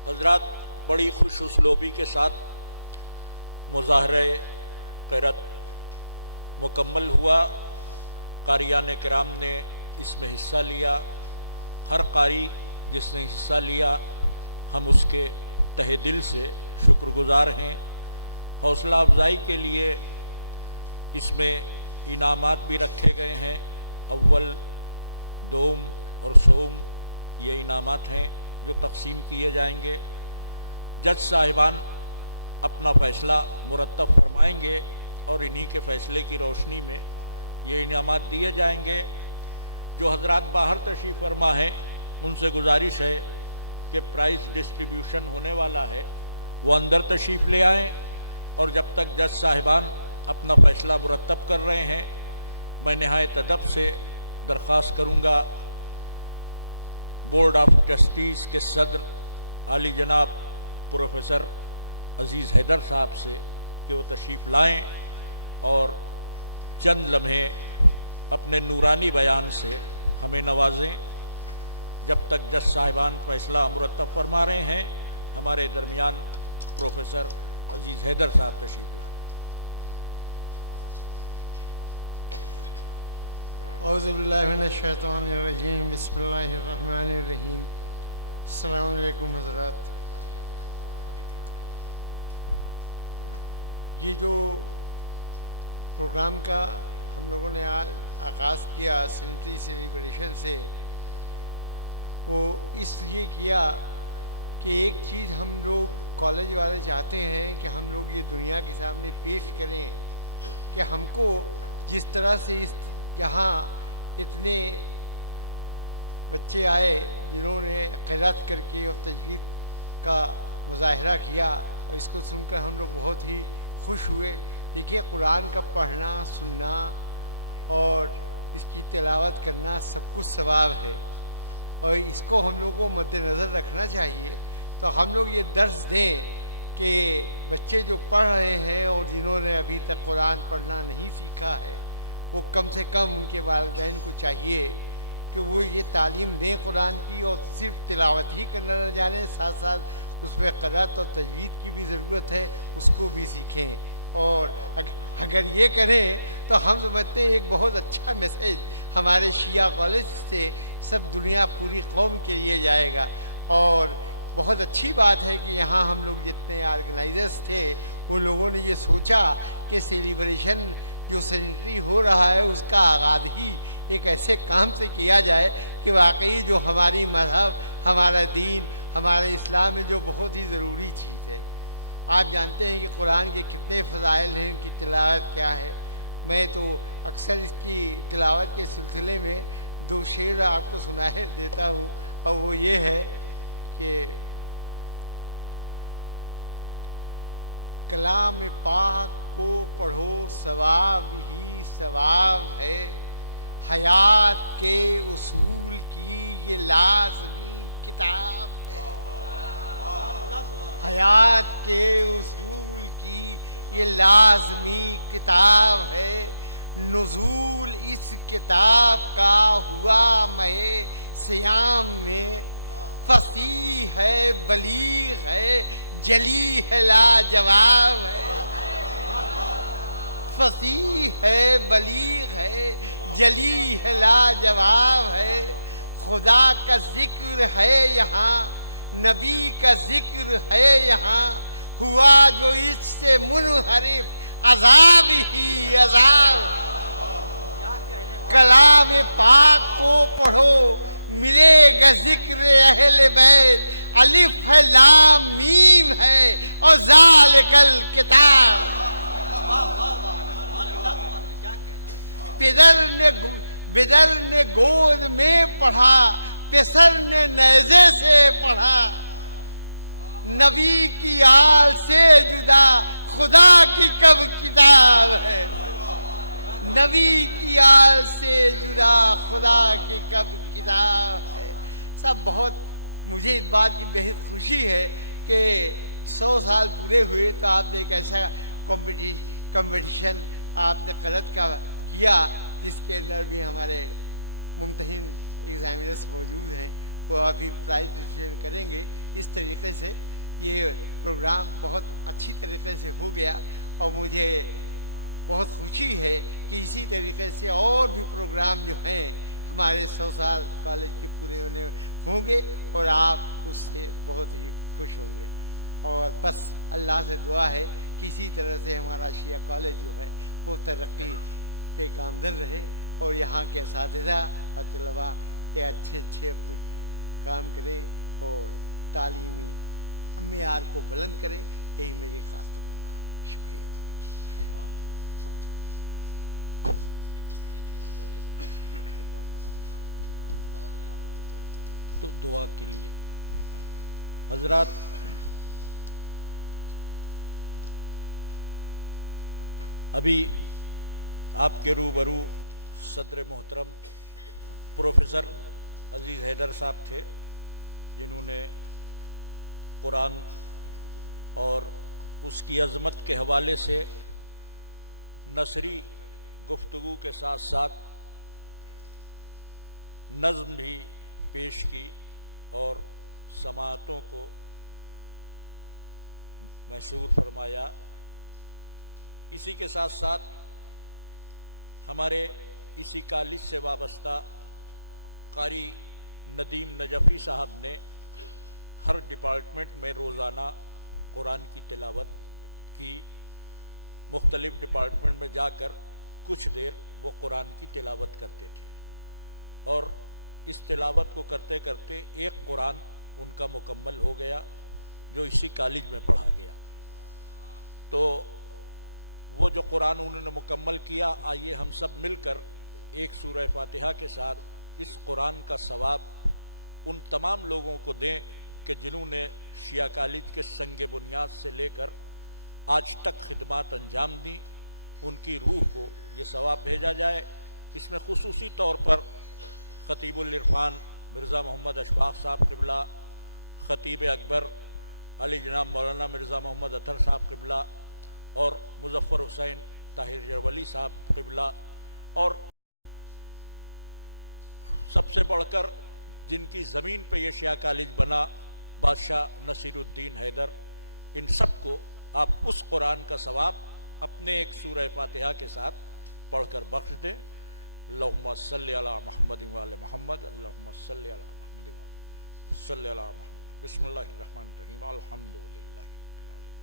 हजरात, बड़ी खुश उसलूबी के साथ मुज़ाहरे क़िरात मुकम्मल हुआ। कारियान किराम ने इसमें हिस्सा लिया। हर कारी जिसने हिस्सा लिया हम उसके तहे दिल से शुक्रगुज़ार हैं। हौसला अफजाई के लिए इसमें इनामात भी रखे गए हैं। अव्वल, दोम और सोम ये इनामात हैं जो तकसीम किए जाएंगे। जज साहिबान अपना फ़ैसला मुरतब फरमाएंगे और इन्हीं के फ़ैसले की रोशनी में ये इनामात दिए जाएंगे। जो हजरात बाहर तशरीफ़ फरमा हैं उनसे गुजारिश है कि प्राइज़ डिस्ट्रीब्यूशन होने वाला है, वो अंदर तशरीफ़ ले आएँ। और जब तक जज साहिबान अपना फ़ैसला मुरतब कर रहे हैं, मैं नहायत अदब से दरख्वास्त करूँगा बोर्ड ऑफ ट्रस्टीज़ के सदर आली जनाब प्रोफेसर अज़ीज़ हैदर साहब से कि वो तशरीफ़ लाएँ और चंद लम्हे अपने नूरानी बयान से हमें नवाजें। जब तक जज साहिबान फ़ैसला मुरतब फरमा रहे हैं, हमारे दरमियान प्रोफेसर अज़ीज़ हैदर साहब तशरीफ़ लाएँ। औज़ुबिल्लाहिमिनश्शैतानिर्रजीम, बिस्मिल्लाहिर्रहमानिर्रहीम। अस्सलामु अलैकुम हज़रात। ये जो प्रोग्राम का हम लोगों ने आज आगाज़ किया सेंचुरी सेलिब्रेशन से, वो इसलिए किया कि एक चीज़ हम लोग कॉलेज वाले चाहते हैं कि हम लोग ये दुनिया के सामने पेश करें कि हमको जिस तरह से इस यहाँ इतने बच्चे आए जिन्होंने क़िरात करके और तजवीद का मुज़ाहरा किया, और इसको सुनकर हम लोग बहुत ही खुश हुए। देखिए, कुरान का पढ़ना, सुनना और इसकी तिलावत करना सब कुछ सवाब है, और इसको हम लोग को मद्देनज़र रखना चाहिए। तो हम लोग ये दर्स दें कि बच्चे जो पढ़ रहे हैं और जिन्होंने अभी तक कुरान पढ़ना नहीं सीखा है, वो कम से कम उनके वालिदैन को चाहिए कि वो ये तालीम दें कुरान की, और सिर्फ तिलावत ही करना न जाने, साथ साथ उसमें क़िरात और तजवीद की भी ज़रूरत है, उसको भी सीखें। और अगर ये करें तो हम समझते हैं एक बहुत अच्छा मैसेज हमारे शिया कॉलेज से सब दुनिया, पूरी कौम के लिए जाएगा। और बहुत अच्छी बात है कि यहाँ हम लोग जितने ऑर्गेनाइजर्स थे उन लोगों ने ये सोचा कि सेलिब्रेशन जो सेंचुरी हो रहा है उसका आगाज़ ही एक ऐसे काम से किया जाए कि वाकई जो हमारी मज़हब, हमारा दीन, हमारे इस्लाम में जो बहुत ही ज़रूरी चीज़ है। आप जानते हैं कि कुरान के कितने फ़ज़ाइल हैं, इनकी तिलावत क्या है। मैं तो अक्सर इसकी तिलावत के सिलसिले में दो शेर आपको सुनाए देता हूँ, और वो ये है कि कलाम पाक को पढ़ो सवाब ही सवाब है, हयात के उसूल की ये लाज़मी किताब है। हयात के उसूल की ये लाज़मी किताब है, नुज़ूल इस किताब का हुआ महे सियाम में, फसीह है, बलीग है, जली है, लाजवाब है। फसीह है, बलीग है, जली है, लाजवाब है। खुदा का जिक्र है यहाँ, नबी का जिक्र है यहाँ, हुआ जो इससे मुनहरिफ अज़ाब ही अज़ाब। कलाम पाक को पढ़ो मिलेगा जिक्र अहले बैत, अलिफ है, लाम मीम है, और ज़ालिकल किताब। बिदर ने गोद में पढ़ा, पेसर ने नेज़े से पढ़ा, नबी की आल से जुदा खुदा की कब किताब है। नबी की आल से जुदा खुदा की कब किताब है। सब बहुत, मुझे इस बात की बेहद खुशी है कि 100 साल पूरे हुए तो आपने एक ऐसा कंपटीशन आपने क़िरात का किया जिसके अंदर भी हमारे मुम्तहिन एग्ज़ामिनर्स मौजूद हैं, वो अभी प्राइज डिस्ट्रीब्यूशन करेंगे। इस तरीके से ये प्रोग्राम बहुत अच्छी तरीके से हो गया और मुझे बहुत खुशी है कि इसी तरीके से और भी प्रोग्राम जो हैं हमारे 100 साल कॉलेज के पूरे होने होंगे और आप उससे बहुत ही खुश होंगे। और बस अल्लाह से दुआ है कि इसी तरह से हमारा शिया कॉलेज जो है वो तरक्की पे गामजन रहे और यहाँ के असातिज़ा और तलबा ये अच्छे अच्छे अपने काम करें और तालीमी मेयार को बुलंद करें, यही मेरी ख़ास तमन्ना है। शुक्रिया। तो दुआ के लिए हजरात, अभी आपके रूबरू सदर मोहतरम प्रोफेसर अजीज़ हैदर साहब थे, जिन्होंने कुरान और उसकी अज़मत के हवाले से नसरी गुफ्तगू के साथ साथ नज़्म भी पेश की और समाअतों को मशहूर फरमाया। इसी के साथ साथ हमारे इसी कॉलेज से वाबस्ता कारी नदीम नजफ़ी साहब ने हर डिपार्टमेंट में रोज़ाना कुरान की तिलावत की। मुख्तलिफ़ डिपार्टमेंट में जाकर कुछ देर वो कुरान की तिलावत करते थे और इस तिलावत को करते करते एक कुरान उनका मुकम्मल हो गया जो इसी कॉलेज में पढ़ा गया। तो वो जो कुरान उन्होंने मुकम्मल किया, आइए हम सब मिलकर एक सूरह फातिहा के साथ इस कुरान का सवाब उन तमाम लोगों को दें कि जिन्होंने शिया कॉलेज के संग बुनियाद से लेकर आज तक खिदमत अंजाम दी, उनकी रूह को ये सवाब भेजा जाए। इसमें खुसूसी तौर पर ख़तीबुल इरफान मिर्ज़ा मोहम्मद अशफाक़ साहब क़िबला, ख़तीब अकबर अली जनाब मौलाना मिर्ज़ा मोहम्मद अतर साहब क़िबला और मुज़फ़्फ़र हुसैन ताहिर जरवली साहब क़िबला और सबसे बढ़कर जिनकी ज़मीन पे ये शिया कॉलेज बना बादशाह नसीरुद्दीन हैदर, इन सब को आप उस कुरान का सवाब अपने एक सूरह फातिहा के साथ पढ़कर बख्श दें। अल्लाहुम्मा सल्लि अला मुहम्मद व आले मुहम्मद, अल्लाहुम्मा सल्लि अला मुहम्मद व सल्लि अला मुहम्मद। बिस्मिल्लाहिर रहमानिर रहीम, अल्हम्दुलिल्लाहि रब्बिल आलमीन।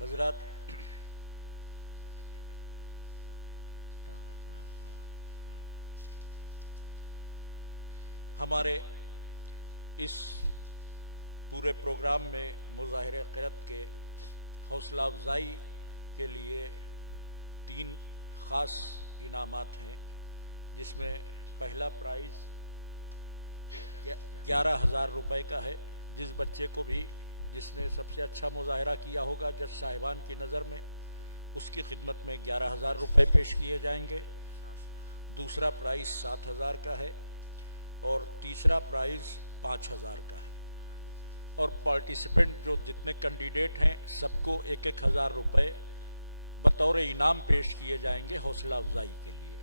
हजरात, हमारे इस पूरे प्रोग्राम में मुज़ाहिरे क़िरत के हौसला अफजाई के लिए 3 ख़ास इनामात हैं, जिसमें पहला प्राइज़ 11,000 रुपये का है। जिस बच्चे को भी जिसने सबसे अच्छा मुज़ाहिरा किया होगा जज साहिबान की नज़र में, उसकी खिदमत में 11,000 रुपये पेश किए जाएंगे। दूसरा प्राइज़ 7,000 का है और तीसरा प्राइज़ 5,000 का है। और पार्टिसिपेंट जो जितने कैंडिडेट हैं सबको 1,000 रुपये बतौर इनाम पेश किए जाएंगे हौसला अफजाई के लिए।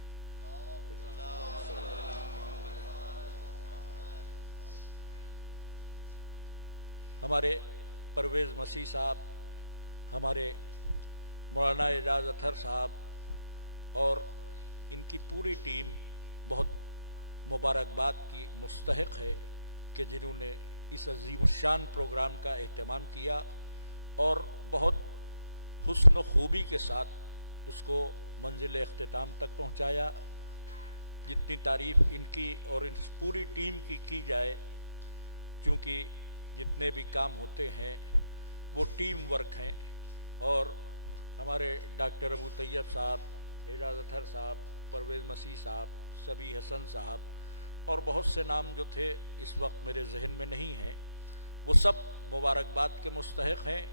हमारे परवेज़ मसीह साहब, हमारे मौलाना एजाज़ अतर साहब और इनकी पूरी टीम बहुत मुबारकबाद की मुस्तहिक़ है कि जिन्होंने इस अज़ीमुश्शान प्रोग्राम का एहतमाम किया और बहुत हुस्न खूबी के साथ उसको मंजिल इख्तिताम तक पहुँचाया। जितनी तारीफ़ इनकी और इन पूरी टीम की जाए, क्योंकि जितने भी काम होते हैं वो टीम वर्क हैं। और हमारे डॉक्टर अबू तैयब साहब, एजाज अतहर साहब, परवेज़ मसीह साहब, सबी हसन साहब और बहुत से नाम जो थे इस वक्त मेरे जहन में नहीं हैं, वो सब मुबारकबाद के मुस्तहिक हैं।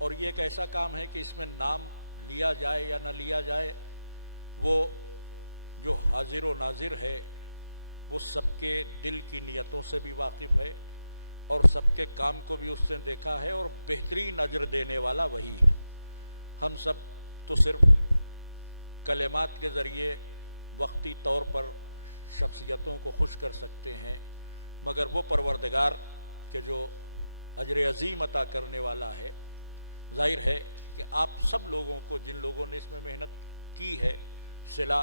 और ये एक ऐसा काम है कि इसमें नाम लिया जाए या न लिया जाए, वो जो हाजिर व नाजिर है वो सबके दिल की नीयतों से भी वाकिफ़ है और सबके काम को भी उसने देखा है और बेहतरीन अजर देने वाला वही है। हम सब तो सिर्फ कलेमात के ज़रिए वक्ती तौर पर शख्सियतों को खुश कर सकते हैं, मगर वो परवरदिगार के जो अजर अज़ीम अता करने वाला है, ज़ाहिर है कि आप सब लोगों को, जिन लोगों ने इसमें मेहनत की है, सिला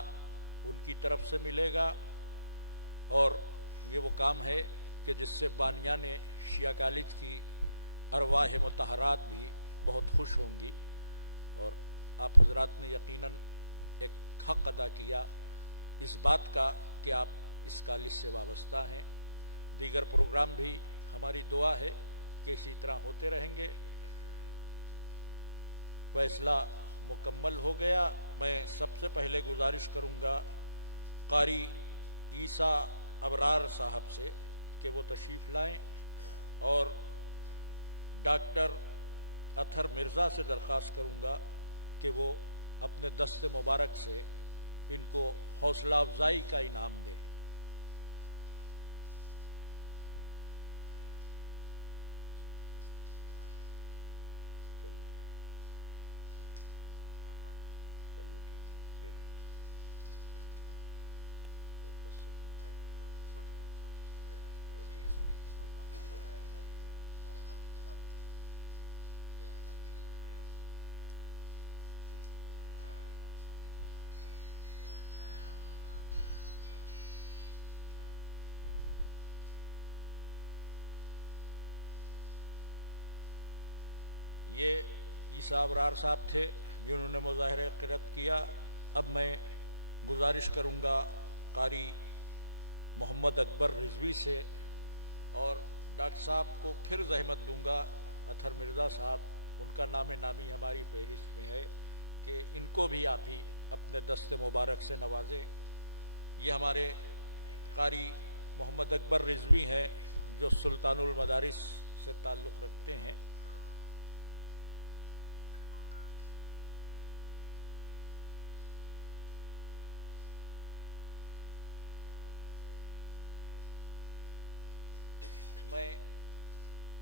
उनकी तरफ से मिलेगा। और ये वो काम है कि जिससे बानिया ने शिया कॉलेज की अरवाह मुतहरात भी बहुत खुश होंगी। और आप हजरात ने यकीनन एक हक़ अदा किया इस बात का कि आप इस कॉलेज से वाबस्ता हैं। दीगर प्रोग्राम भी हमारी दुआ है कि इसी तरह होते रहेंगे। फैसला मुकम्मल हो गया। मैं सबसे पहले गुजारिश करूँगा कारी ईसा अबरार साहब से कि वो तशरीफ़ लाएं और डॉक्टर अतहर मिर्ज़ा से दरख्वास्त करूँगा कि वो अपने दस्ते मुबारक से इनको हौसला अफजाई का इनाम दें। ये ईसा अबरार साहब थे जिन्होंने मुज़ाहिरा क़िरत किया। अब मैं गुजारिश करूँगा कारी मोहम्मद अकबर रिजवी से, और डॉक्टर साहब को फिर ज़हमत दूँगा, अतहर मिर्ज़ा साहब, उनका नाम नामी हमारी फहरिस्त में है, कि इनको भी आप ही अपने दस्ते मुबारक से नवाजें। ये हमारे कारी मोहम्मद अकबर रिजवी हैं जो सुल्तानुल मदारिस से ताल्लुक़ रखते हैं। मैं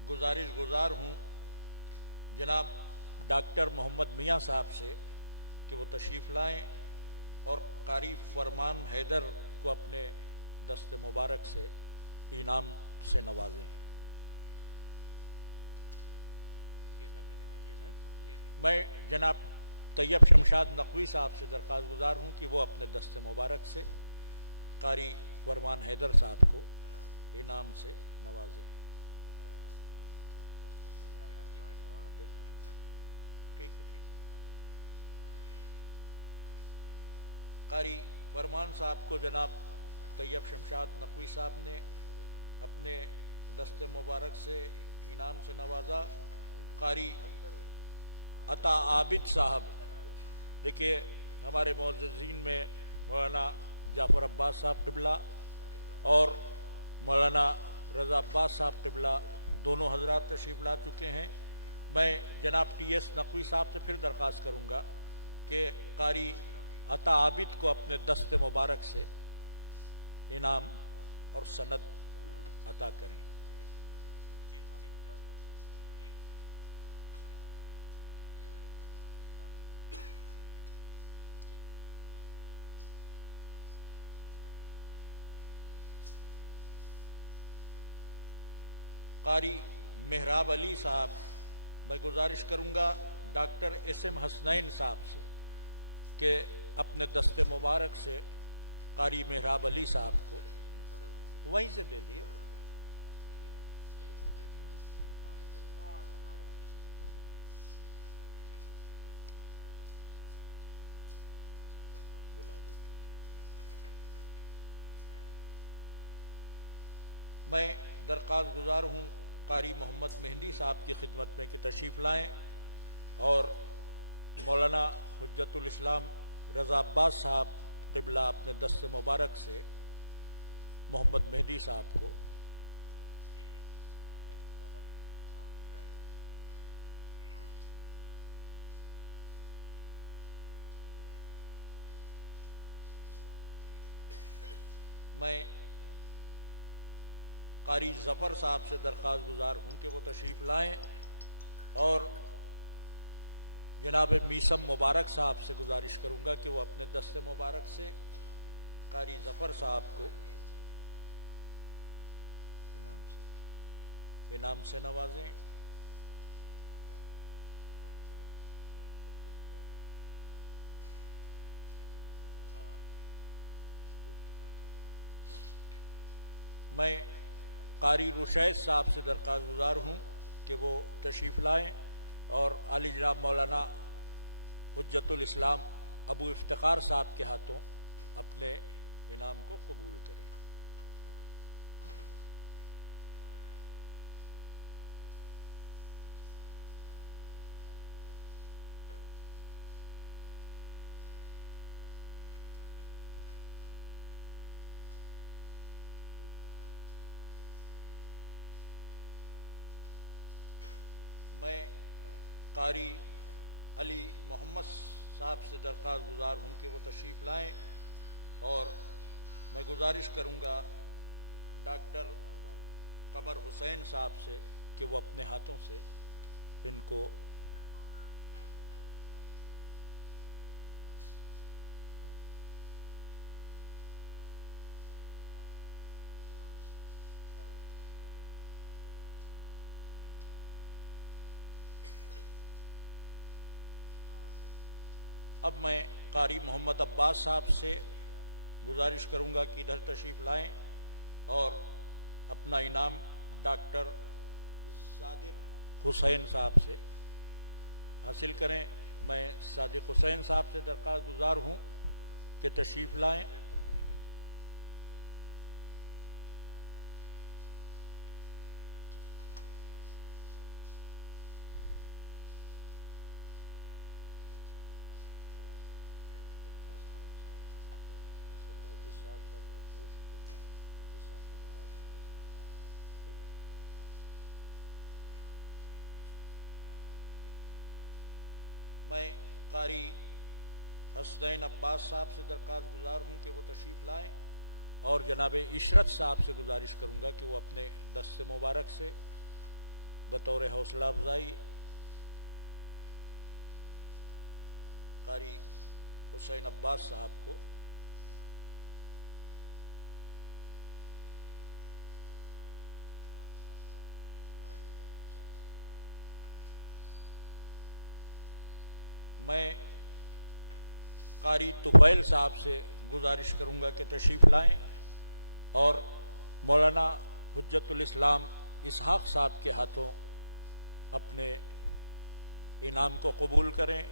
गुजार हूँ जनाब डॉक्टर मोहम्मद मियाँ साहब से कि वो तशरीफ़ लाएं और कारी फरमान हैदर को अपने दस्ते मुबारक से इनाम से नवाजें। मैं जनाब तैयब शमशाद नकवी साहब से दरख्वास्त गुजार हूँ कि वो अपने दस्ते मुबारक से कारी फरमान हैदर साहब को इनाम से नवाजें। ठीक है। कारी फरमान साहब को जनाब तैयब शमशाद नकवी साहब ने अपने दस्ते मुबारक से इनाम से नवाजा। कारी अता आबिद साहब, देखिए हमारे मुअज़्ज़िज़ीन में मौलाना जाफ़र अब्बास साहब क़िबला और मौलाना रज़ा अब्बास साहब क़िबला दोनों हज़रात तशरीफ़ ला चुके हैं। मैं जनाब टी.एस. नकवी साहब से फिर दरख्वास्त करूँगा कि कारी अता आबिद को अपने दस्ते मुबारक से इनाम और सनद अता करें। कारी मेहराब अली साहब, मैं गुजारिश करूँगा डॉक्टर एस.एम. हसनैन साहब से कि अपने दस्ते मुबारक से कारी मेहराब अली साहब को वहीं से दे दिए। मैं दरख्वास्त गुजार हूँ कारी मोहम्मद मेहंदी साहब की खिदमत में कि तशरीफ़ लाएँ और मौलाना हुज्जतुल इस्लाम रज़ा अब्बास साहब क़िबला अपने दस्त मुबारक से मोहम्मद मेहंदी साहब को मैं कारी ज़फ़र साहब से दरख्वास्त गुज़ार हूँ कि वो तशरीफ़ लाएँ और जनाब मीसम मुबारक साहब से गुजारिश करूँगा कि वो अपने दस्त मुबारक से कारी ज़फ़र साहब को इनाम से नवाजें। मैं कारी रुशैद साहब से दरख्वास्त गुज़ार हूँ कि वो तशरीफ़ लाएँ और आली जनाब मौलाना हुज्जतुल इस्लाम अबू इफ्तिखार साहब के हाथों अपने इनाम को कबूल करें। मैं कारी अली मोहम्मद साहब से दरख्वास्त गुज़ार हूँ कि वो तशरीफ़ लाएँ और मैं गुजारिश करूँगा डॉक्टर कमर हुसैन साहब से कि वो अपने हाथों से इनको अब मैं कारी मोहम्मद अब्बास साहब से गुजारिश करूँगा कि इधर तशरीफ़ लाएँ और अपना इनाम डॉक्टर सादिक हुसैन साहब से हासिल करें। मैं सादिक हुसैन साहब से दरख्वास्त गुज़ार हूँ कि तशरीफ़ लाएँ। मैं कारी हसनैन अब्बास साहब से दरख्वास्त गुज़ार हूँ कि वो तशरीफ़ लाएँ और जनाब इशरत साहब से गुजारिश करूँगा कि वो अपने दस्त मुबारक से बतौर हौसला अफजाई कारी हुसैन अब्बास साहब को मैं कारी तुफ़ैल साहब से गुजारिश करूँगा कि तशरीफ़ लाएँ और मौलाना हुज्जतुल इस्लाम इसहाक़ साहब के हाथों अपने इनाम को कबूल करें।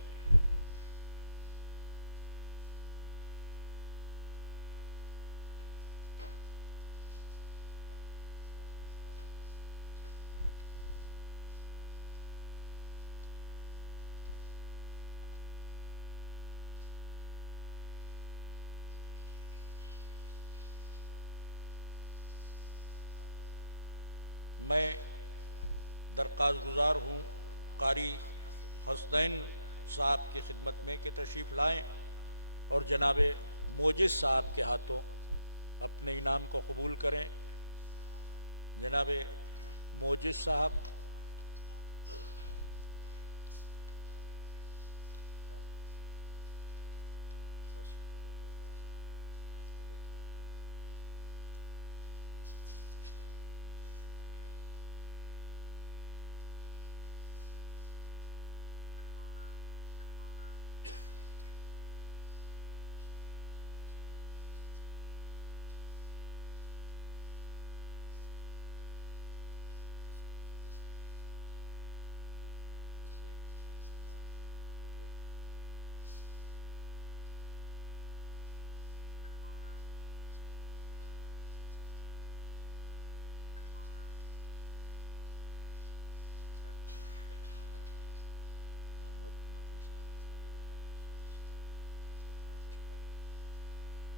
मैं दरख्वास्त गुज़ार हूँ कारी हसनैन साहब की खिदमत में कि तशरीफ़ लाएँ और जनाब मोजिज़ साहब के हाथों अपने इनाम को कबूल करें। जनाब मोजिज़ साहब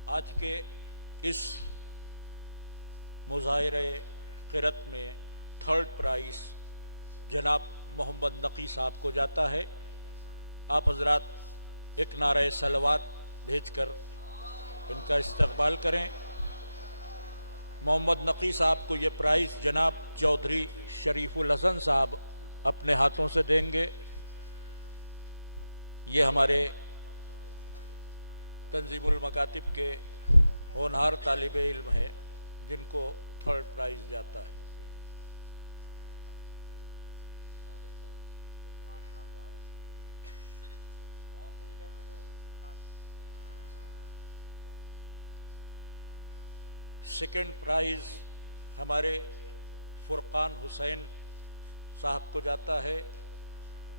आज के इस मुज़ाहिरे क़िरत में थर्ड प्राइज़ जनाब मोहम्मद नकी साहब को जाता है। आप हजरात एक नारे सलवात भेजकर इनका इस्तकबाल करें। मोहम्मद नकी साहब को ये प्राइज़ जनाब चौधरी शरीफुल हसन साहब अपने हाथों से देंगे। ये हमारे तंजीमुल मकातिब के होनहार तालिबे इल्म हैं जिनको थर्ड प्राइज़ जाता है। सेकंड प्राइज़ हमारे फुरकान हुसैन साहब को जाता है।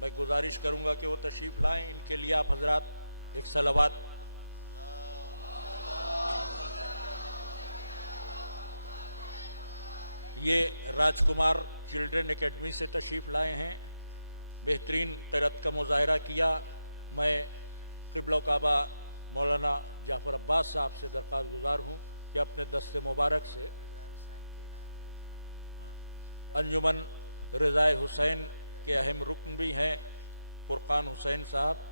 मैं गुजारिश करूंगा कि वो तशरीफ़ लाएं। इनके लिए आप हजरात एक सलावत। ये राजकुमार चिल्ड्रन एकेडमी से तशरीफ़ लाए हैं। बेहतरीन क़िरत का मुज़ाहिरा किया। मैं क़िबला काबा मौलाना जाफ़र अब्बास साहब से दरख्वास्त गुज़ार हूँ कि अपने दस्ते मुबारक से अंजुमन रज़ाए हुसैन के अहम रुकन भी हैं फुरकान हुसैन साहब।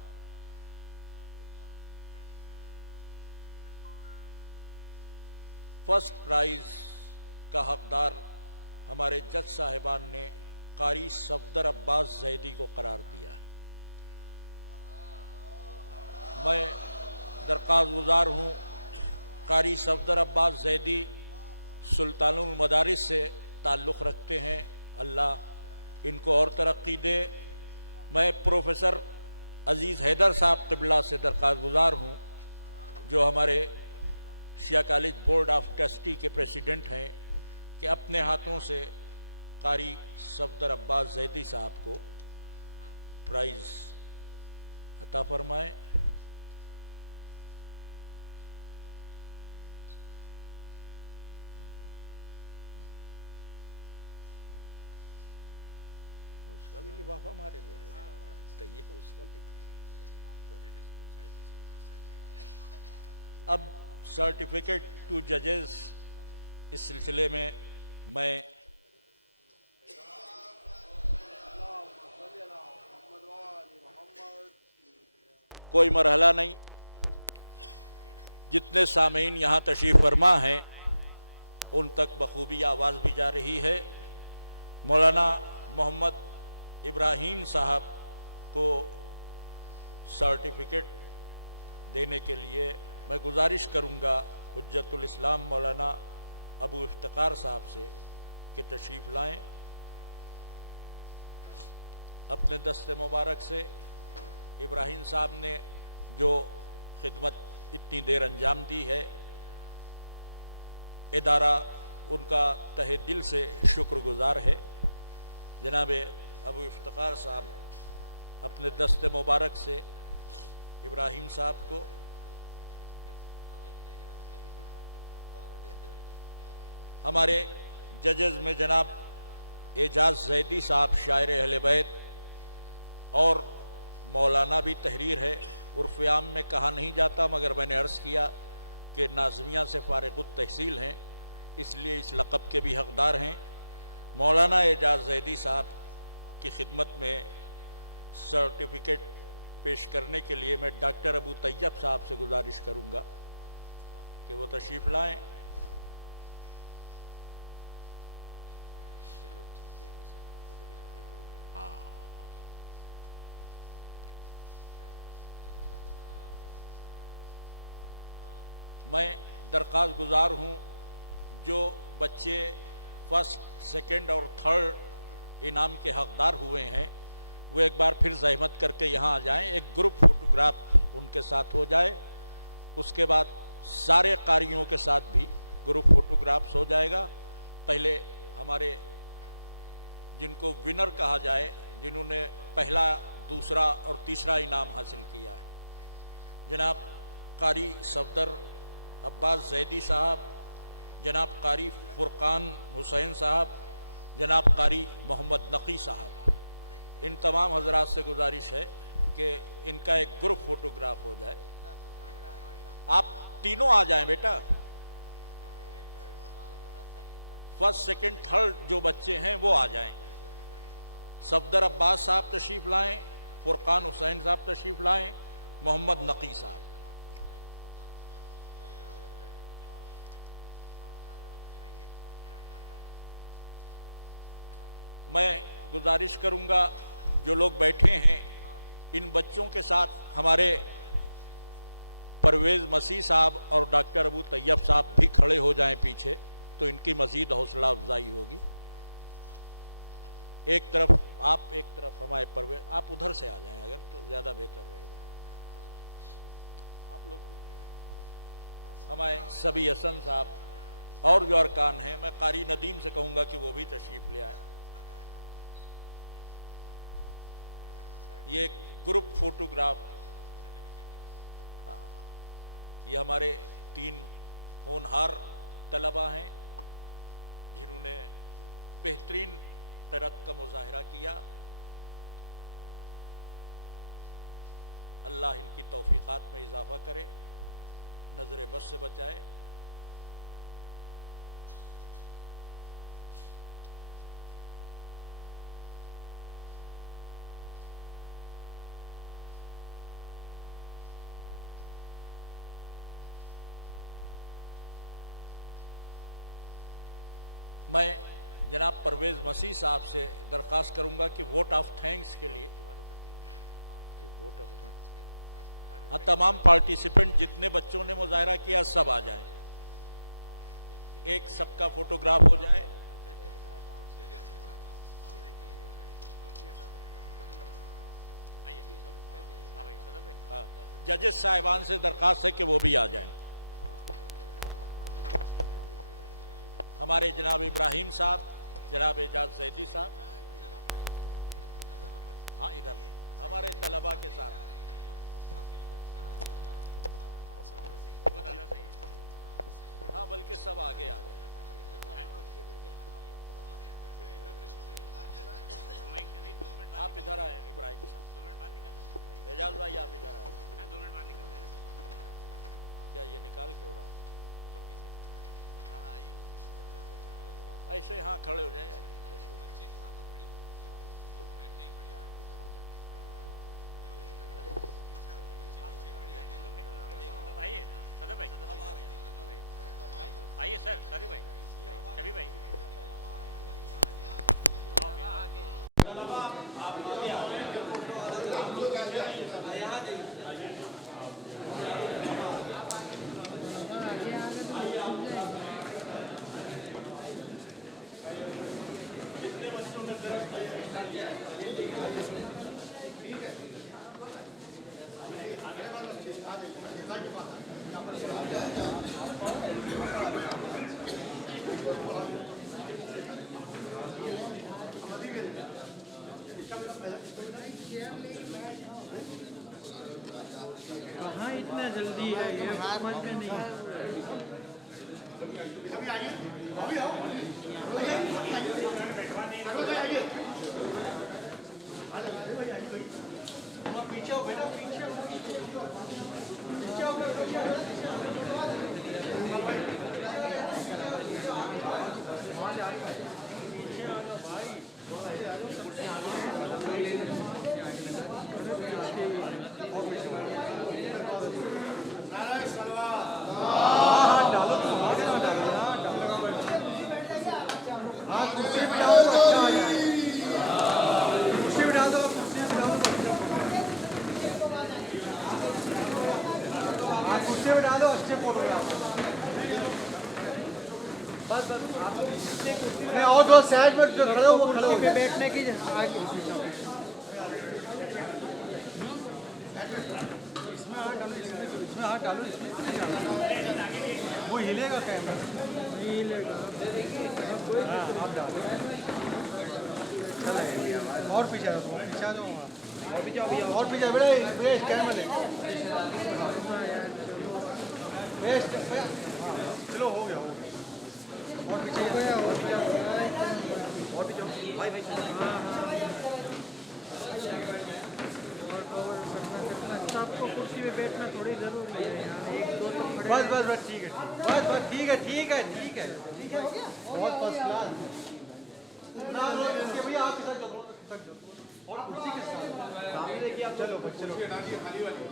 फर्स्ट प्राइज़ का हकदार हमारे जज साहिबान ने कारी सफदर अब्बास जैदी को करार दिया है। मैं दरख्वास्त गुज़ार हूँ कारी सफदर अब्बास जैदी सुल्तानुल मदारिस से ताल्लुक़ रखते हैं। अल्लाह इनको और तरक्की दे। मैं प्रोफेसर अज़ीज़ हैदर साहब क़िबला से दरख्वास्त गुज़ार हूँ जो हमारे शिया कॉलेज बोर्ड ऑफ ट्रस्टी के प्रेसिडेंट हैं कि अपने हाथों से कारी सफदर अब्बास जैदी साहब को प्राइज़ अता फरमाएँ। उसका भी लिफाफा मारे दे रहे हैं तो ये उसका भी। अब सर्टिफिकेट टू जजेस इस सिलसिले में मैं कोई मरहला नहीं, जितने सामीन यहाँ तशरीफ़ फरमा हैं उन तक बखूबी आवाज़ भी जा रही है। मौलाना मोहम्मद इब्राहीम साहब को सर्टिफिकेट देने के लिए मैं गुजारिश करूँगा हुज्जतुल इस्लाम मौलाना अबू इफ्तिकार साहब से कि तशरीफ़ लाएं। अपने दस्ते मुबारक से इब्राहीम साहब ने जो खिदमत इतनी देर अंजाम दी है, इदारा उनका तहे दिल से शुक्रगुजार है। जनाब अबू इफ्तिकार साहब अपने दस्ते मुबारक से इब्राहीम साहब को हमारे जजेज़ में जनाब एजाज़ जैदी साहब शायर अहले बैत और मौलाना भी तहरीर है। उर्फ़ आम में कहा नहीं जाता मगर मैंने अर्ज़ किया कि नाज़मिया से फ़ारिग़ुत तहसील हैं इसलिए इस लक़ब के भी हक़दार हैं। मौलाना एजाज़ जैदी साहब की खिदमत में सर्टिफिकेट पेश करने के लिए मैं डॉक्टर अबू तैयब साहब से गुजारिश करूँगा कि वो तशरीफ़ लाएँ। मैं दरख्वास्त गुज़ार हूँ जो बच्चे फर्स्ट, सेकंड और थर्ड इनाम के हक़दार हुए हैं वो एक बार फिर ज़हमत करके यहाँ आ जाएं। एक ग्रुप फ़ोटोग्राफ उनके साथ हो जाए। उसके बाद सारे कारियों के साथ भी ग्रुप फ़ोटोग्राफ्स हो जाएगा। पहले हमारे जिनको विनर कहा जाए, जिन्होंने पहला, दूसरा और तीसरा इनाम हासिल किया है, जनाब कारी सफदर अब्बास जैदी साहब, जनाब कारी फुरकान हुसैन साहब, जनाब कारी मोहम्मद नकी साहब, इन तमाम हजरात से गुजारिश है कि इनका एक ग्रुप फ़ोटोग्राफ हो जाए। आप तीनों आ जाएं बेटा। फर्स्ट सेकंड थर्ड जो बच्चे हैं वो आ जाएं। सफदर अब्बास साहब तशरीफ लाएं, फुरकान हुसैन साहब तशरीफ लाएं, मोहम्मद नकी साहब। मैं गुजारिश करूंगा जो लोग बैठे हैं, इन बच्चों के साथ हमारे परवेज़ मसीह साहब और डॉक्टर अबू तैयब साहब भी खड़े हो जाएं पीछे, तो इनकी मज़ीद हौसला अफजाई होगी। एक तरफ आप, एक तरफ हमारे परवेज़, आप उधर से आ जाएं अगर, तो ज़्यादा बेहतर रहेगा। आप लोग, हमारे सभी हसन साहब और जो अरकान हैं, मैं कारी नदीम से कहूँगा कि वो भी तशरीफ़ ले आए। ये एक ग्रुप फोटोग्राफ, हाँ, ये हमारे 3 होनहार तलबा हैं जिन्होंने बेहतरीन क़िरात का मुज़ाहिरा किया। अल्लाह इनकी तौफ़ीक़ात में इजाफ़ा करे, नज़र बस से बचाए। मैं जनाब परवेज़ मसीह साहब से दरख्वास्त करूंगा कि वोट ऑफ थैंक्स के लिए, वोट ऑफ थैंक्स, हाँ, तमाम पार्टिसिपेंट जितने बच्चों ने मुजाहरा किया सब आ जाएं, एक सबका फोटोग्राफ हो जाए। हाँ, जजेस साहिबान से दरख्वास्त है कि वो भी आ जाएं। हमारे जनाब इब्राहिम साहब, जनाब एजाज जैदी साहब, हाँ इधर हमारे तलबा के साथ, हाँ बल्कि सब आगे आ जाए। आप इधर आए इब्राहिम साहब, एजाज भाई आप इधर आए। 2 मिनट बाद निकल, क्या ये निकाल के हो रहा है? ऐसे हाँ खड़े हो जाए। आइए सदर भाई, आइए सर, सदर भाई, कभी भाई कहाँ इतना जल्दी है, ये समझ में नहीं है। पीछे हो बेटा, पीछे हो, पीछे हो, और जो साइड में जो खड़े हो वो कुर्सी पे बैठने की आगे वो हिलेगा कैमरा, नहीं हिलेगा। और पीछे और पीछे बेटे कैमरे चलो हो गया, और पीछे भाई भाई, हाँ और कवर करना, सबको कुर्सी पे बैठना थोड़ी ज़रूरी है। यहाँ 1 2 तो खड़े बस बस बस ठीक है बस बस ठीक है ठीक है ठीक है ठीक है हो गया बहुत फर्स्ट क्लास भैया आप इधर चलो और कुर्सी के सामने देखिए आप चलो चलो खाली वाली